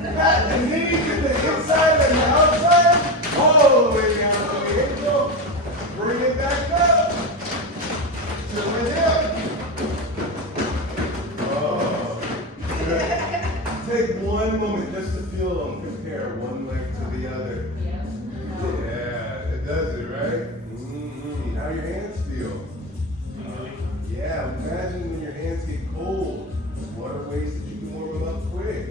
Pat the knees to the inside and the outside, all the way down to the ankle. Bring it back up to the hip. Oh, good. Take one moment just to feel them compare one leg to the other. Yeah, it does it, right? How your hands feel? Yeah, imagine when your hands get cold. What are ways that you can warm them up quick?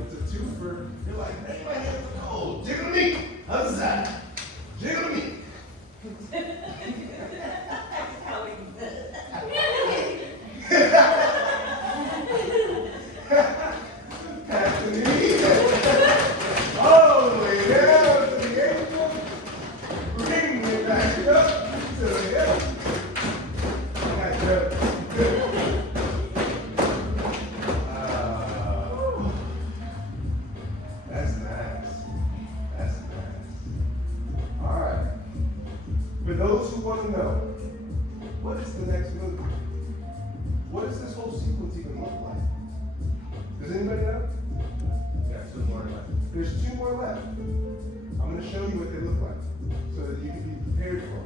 It's a twofer. You're like, hey, my hands are cold. Jiggle me. How's that? Jiggle me. Pass the knee. All the way down to the ankle. Bring it back up to the hip. That's good. Good. That's nice. That's nice. All right. For those who want to know, what is the next move? What does this whole sequence even look like? Does anybody know? Yeah, 2 more left. There's 2 more left. I'm going to show you what they look like so that you can be prepared for them.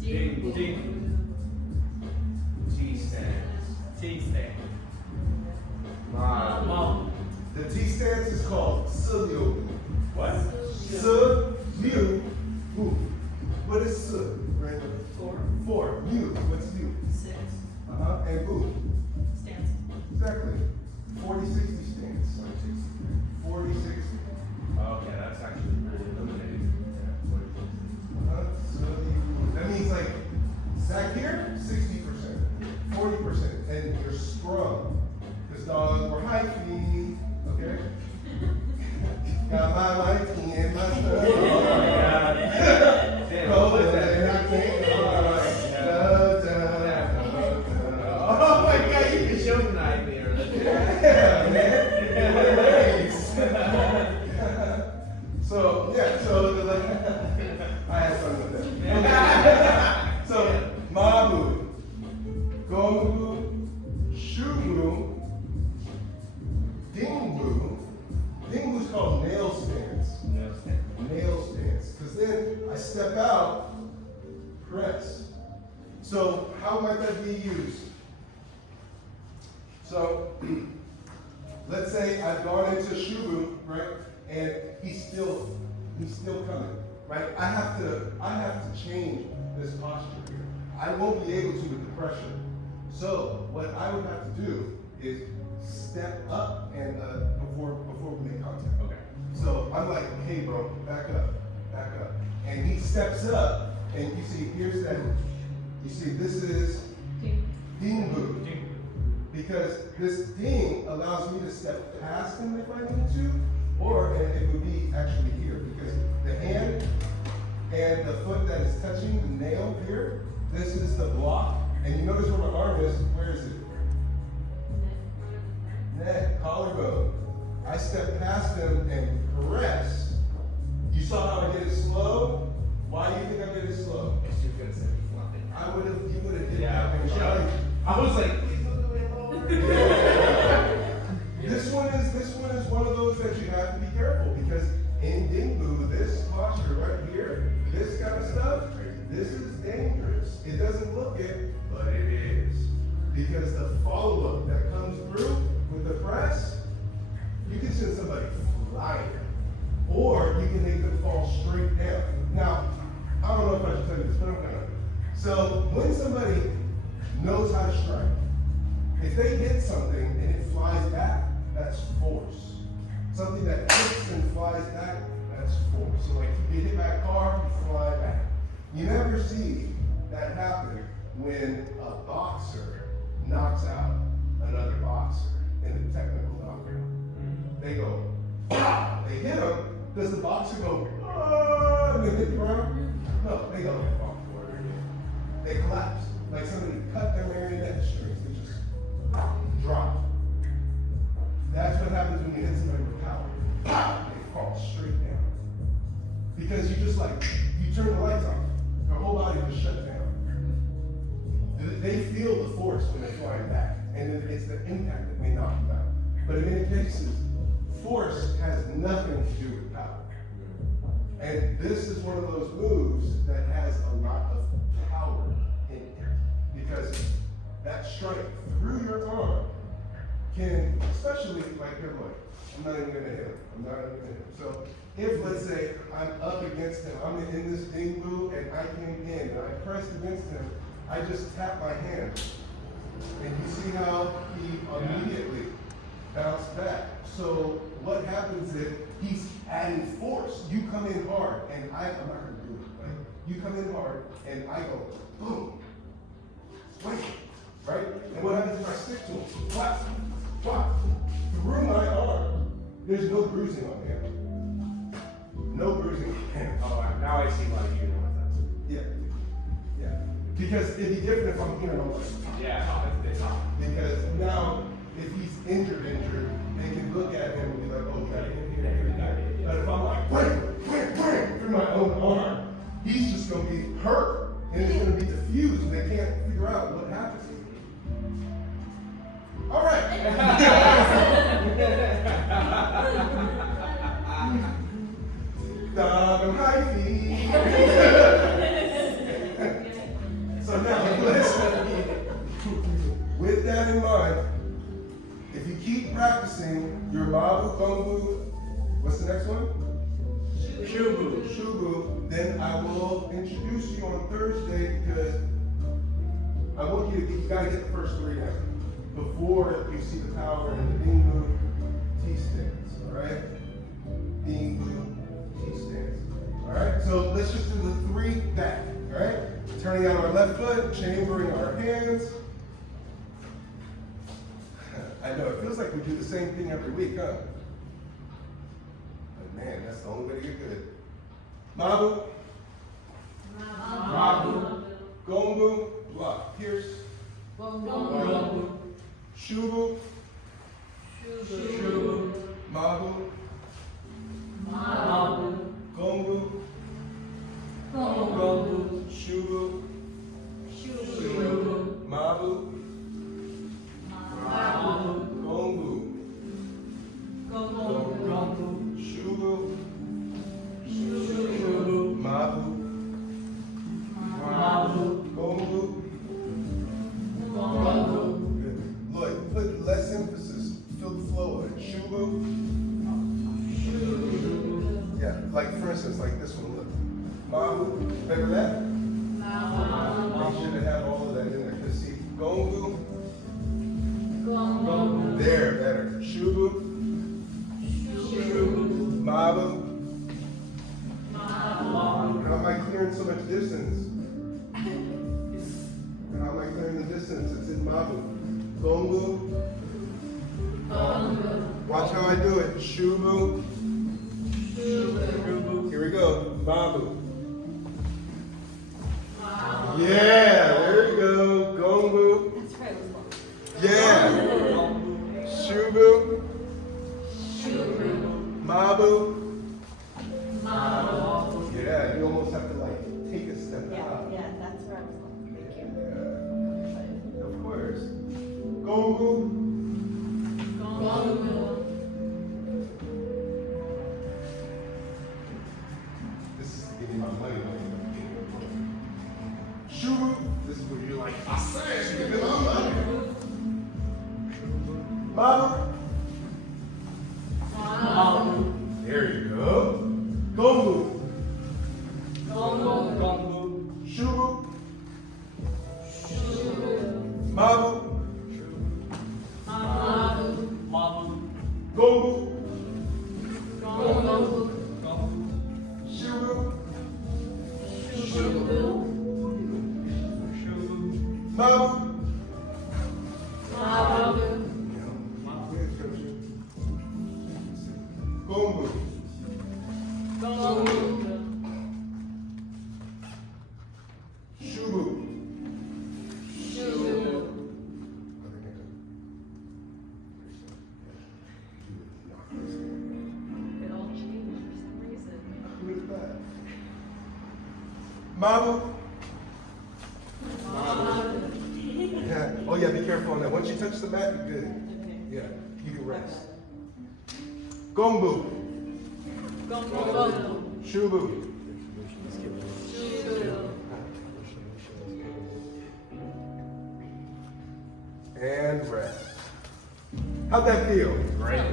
Ding, ding. T-stance. The T stance is called Silio. What? Silio. What is Sil? Right? 4. Mu. What's mu? 6. And Bu. Stance. Exactly. 40-60 stance. 40-60. Okay, that's actually really eliminating. So that means like, sack here, 60%, 40%. scrum. Because dogs were hyphy, okay? Got my lighting and my stuff. Oh my God. Damn, what is that? And I can't. Oh my God, you can show me the idea. Yeah, man. So I had fun with that. So Mabu, Gongbu, Shubu, Dingbu. Dingbu's called nail stance. Nail stance. Because then I step out, press. So how might that be used? So let's say I've gone into Shubu, right? And he's still coming, right? I have to change this posture here. I won't be able to with the pressure. So what I would have to do is step up and before we make contact. Okay. So I'm like, hey bro, back up. And he steps up, and you see, here's that. You see, this is Dingbu. Because this ding allows me to step past him if I need to, or it would be actually here, because the hand and the foot that is touching the nail here, this is the block. And you notice where my arm is, where is it? Neck, collarbone. I step past him and press. You saw how I did it slow? Why do you think I did it slow? You would have did that. I was like, This one is one of those that you have to be careful, because in Dingbu, this posture right here, this kind of stuff, this is dangerous. It doesn't look it, but it is. Because the follow-up that comes through with the press, you can send somebody flying, or you can make them fall straight down. Now, I don't know if I should tell you this, but I'm gonna. So when somebody knows how to strike, if they hit something and it flies back, that's force. Something that hits and flies back, that's force. So like you get hit by a car, you fly back. You never see that happen when a boxer knocks out another boxer in a technical knockout. They go, ah! They hit him. Does the boxer go, ah, and they hit the ground? No, they go, fall forward again. They collapse. Like somebody cut their marionette strings. They just drop. That's what happens when you hit somebody with power. They fall straight down. Because you just you turn the lights off. Their whole body just shut down. They feel the force when they're flying back. And then it's the impact that may knock them out. But in many cases, force has nothing to do with power. And this is one of those moves that has a lot of power in it. Because that strike through your arm can, especially like you're like, I'm not even gonna hit him. So if, let's say, I'm up against him, I'm in this Dingbu and I came in and I pressed against him, I just tap my hand. And you see how he immediately bounced back. So what happens if he's adding force? You come in hard and I'm not gonna do it. Like, you come in hard and I go, boom, wait, right? And what happens if I stick to him? Whap, whap, through my arm. There's no bruising on him. No bruising on him. oh, now I see why you know what that's. Yeah. Because it'd be different if I'm here and I'm like, Yeah, it's not. because now if he's injured, they can look at him and be like, oh, you got hit here. But if I'm like, wham, through my own arm, he's just going to be hurt. And it's going to be diffused and they can't figure out what happened. All right. Dog and hyphy. So now, listen. With that in mind, if you keep practicing your Mabu, Gongbu, what's the next one? Shubu. Then I will introduce you on Thursday because I want you gotta get the first three down before you see the power in the Dingbu T-stance, alright? Dingbu T-stance. Alright, so let's just do the three back, alright? Turning out our left foot, chambering our hands. I know, it feels like we do the same thing every week, huh? But man, that's the only way to get good. Mabu, Mabu. Gombu, block, pierce. Gombu. Shubu, Shubu. Mabu, Mabu. Gombu, Gombu. Shubu, Shubu. Mabu, Mabu. Gombu, Gombu. Shubu, Shubu. Mabu, Mabu. Gombu. Gombu. Good. Lloyd, put less emphasis. Feel the flow of it. Shubu. Shubu. Yeah, like for instance, like this one. Look. Mabu. Remember that? Mabu. We should have all of that in there. Cause see, Gombu. Gombu. There, better. Shubu. Shubu. Mabu. Mabu. How am I clearing so much distance? How am I clearing the distance? It's in Mabu. Gombu. Gombu. Watch how I do it. Shubu. Shubu. Here we go. Mabu. Mabu. Yeah, there you go. Gombu. That's right, it was long. Yeah. Gombu. Shubu. Shubu. Mabu. Mabu. Yeah, you almost have to like take a step Yeah, out. yeah, that's where I was going. Thank you. Yeah, of course. Gombu. Gombu. This is to give me my money. Shubu. This is where you're like, I said you give me my money. Mabu. Mabu. There you go. Gombu. Gombu. Shubu. Shubu. Mabu. Mabu. Gombu. Gombu. Shubu. Shubu. Mabu. Mabu. Gombu. Gombu. Shubu. Shubu. It all changed for some reason. Who is that? Mabu. Yeah. Oh yeah, be careful on that. Once you touch the mat, you're good. Okay. Yeah, you can rest. Gombu. Gombu. Shubu. Shubu. And rest. How'd that feel? Great.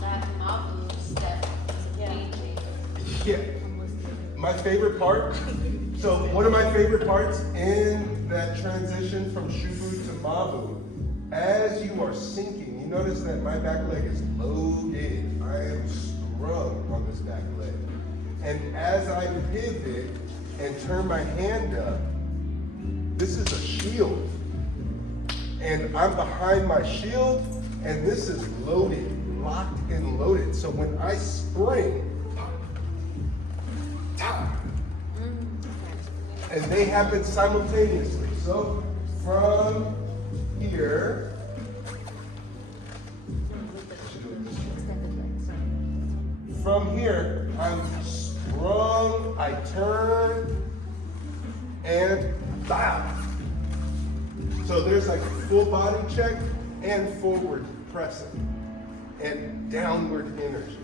That Mabu step is a game changer. Yeah. My favorite part, so one of my favorite parts in that transition from Shubu to Mabu, as you are sinking, you notice that my back leg is loaded. I am strung on this back leg. And as I pivot and turn my hand up, this is a shield. And I'm behind my shield, and this is loaded, locked and loaded. So when I spring, and they happen simultaneously. So from here, I'm sprung, I turn, and bow. So there's like full body check and forward pressing and downward energy.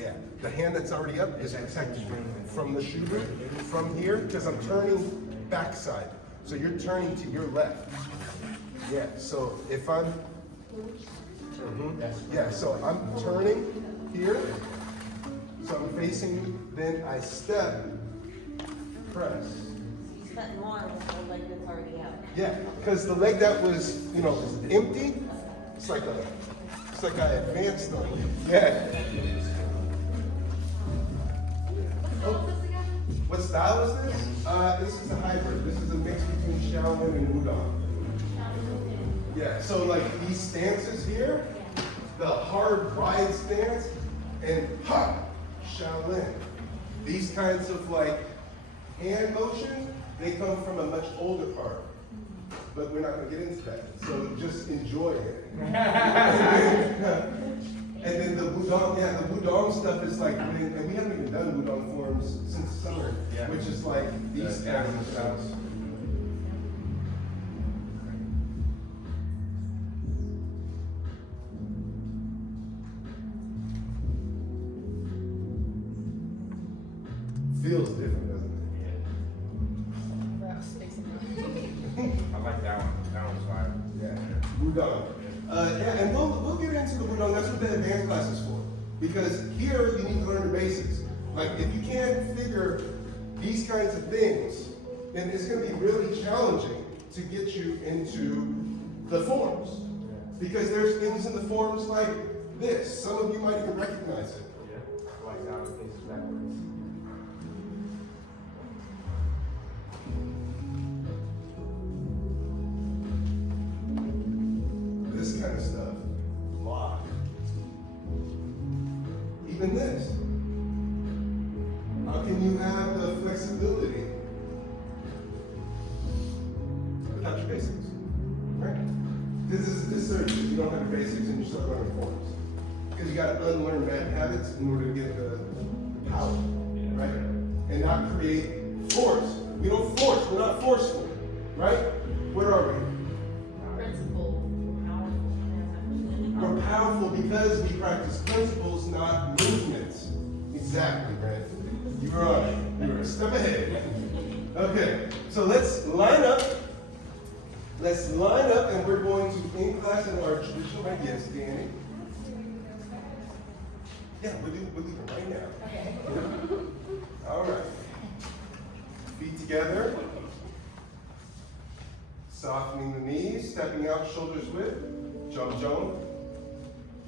Yeah, the hand that's already up is protecting me from the shooter. From here, because I'm turning backside. So you're turning to your left. Yeah, so if I'm, yeah, so I'm turning here. So I'm facing, then I step, press. You spent more with the leg that's already out. Yeah, because the leg that was, empty, it's like I advanced on you. Yeah. Oh, what style is this? This is a hybrid. This is a mix between Shaolin Shaolin and Wudang. Yeah, so like these stances here, the hard wide stance, and ha, Shaolin. These kinds of like hand motion, they come from a much older part. But we're not going to get into that. So just enjoy it. And then the Wudang, the Wudang stuff is like, and we haven't even done Wudang forms since summer, which is like these kinds of stuff. Feels different, doesn't it? I like that one. That one's fire. Yeah, Wudang. And we'll get into the Wudang. That's what the advanced class is for. Because here you need to learn the basics. Like if you can't figure these kinds of things, then it's going to be really challenging to get you into the forms. Because there's things in the forms like this. Some of you might even recognize it. Yeah. Like down the faces backwards. This kind of stuff. Lock. Even this. How can you have the flexibility without your basics? Right? This surgery, you don't have the basics and you start learning forms. Because you got to unlearn bad habits in order to get the power, right? And not create force. We don't force, we're not forceful, right? Where are we? Principle, powerful. We're powerful because we practice principles, not movements. Exactly, right? You were on it. You were a step ahead. Okay, so let's line up. Let's line up, and we're going to, in class, in our traditional ideas, Danny. Yeah, we'll do it right now. Okay. All right. Feet together. Softening the knees, stepping out, shoulders width. Jump, jump.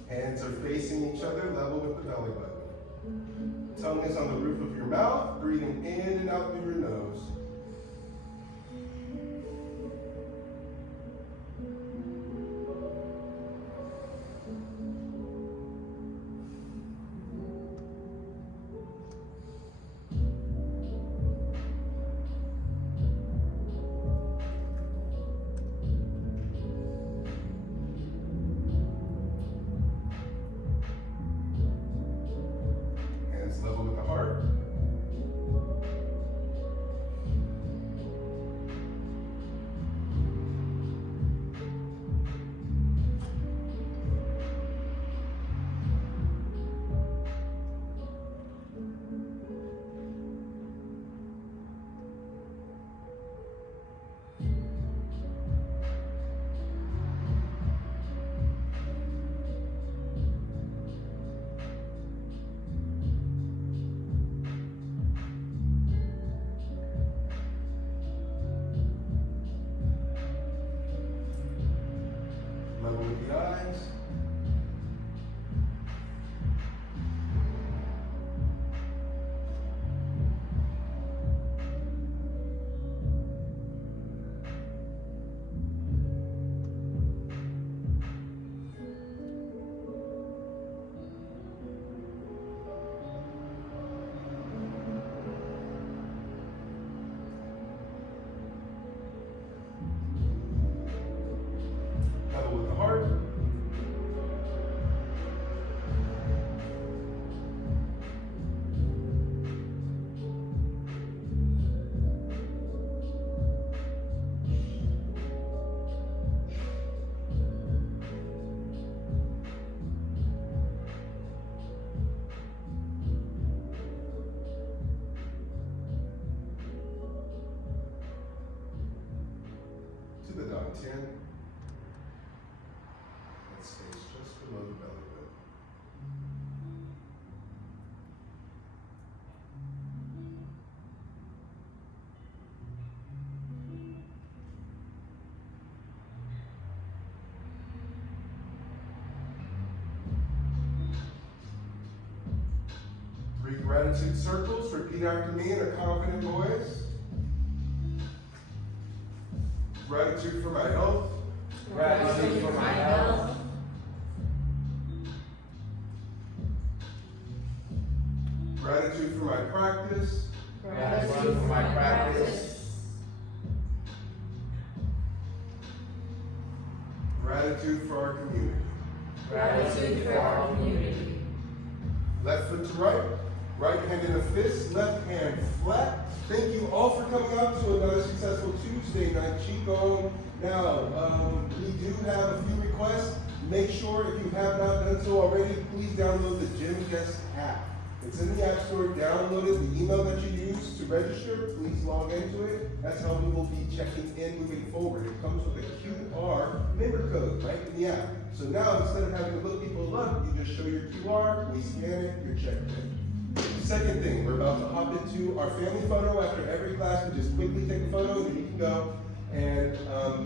Hands are facing each other, level with the belly button. Tongue is on the roof of your mouth, breathing in and out through your nose. Hands level with the heart. Level with the eyes. Level with the heart. To the dog 10. That stays just below the belly button. Three gratitude circles. Repeat after me in a confident voice. Gratitude for my health. Gratitude for my health. Gratitude for my practice. Gratitude for my practice. Gratitude for our community. Gratitude for our community. Left foot to right, right hand in a fist, left hand flat. Thank you all for coming out to another successful Tuesday night Qigong. Now, we do have a few requests. Make sure if you have not done so already, please download the Gym Guest app. It's in the App Store. Download it. The email that you use to register, please log into it. That's how we will be checking in moving forward. It comes with a QR member code right in the app. So now instead of having to look people up, you just show your QR, we scan it, you're checked in. Second thing, we're about to hop into our family photo. After every class, we just quickly take a photo, then you can go. And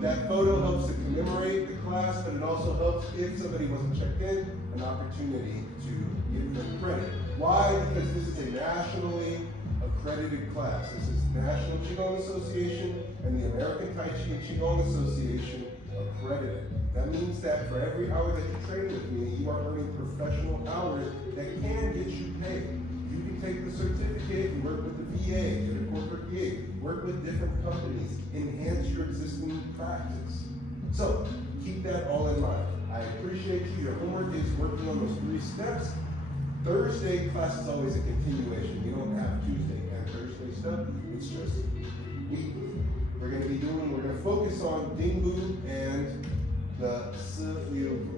that photo helps to commemorate the class, but it also helps if somebody wasn't checked in, an opportunity to give them credit. Why? Because this is a nationally accredited class. This is National Qigong Association and the American Taiji and Qigong Association accredited. That means that for every hour that you train with me, you are earning professional hours that can get you paid. You can take the certificate and work with the VA, get a corporate gig, work with different companies, enhance your existing practice. So keep that all in mind. I appreciate you. Your homework is working on those 3 steps. Thursday class is always a continuation. We don't have Tuesday and Thursday stuff. It's just weekly. We're going to focus on Dingbu and the Silu.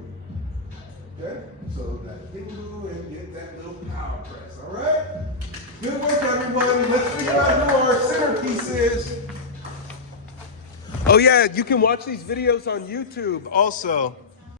Okay? So that Dingbu and get that little power press. All right? Good work, everyone. Let's figure out who our centerpiece is. Oh yeah, you can watch these videos on YouTube also.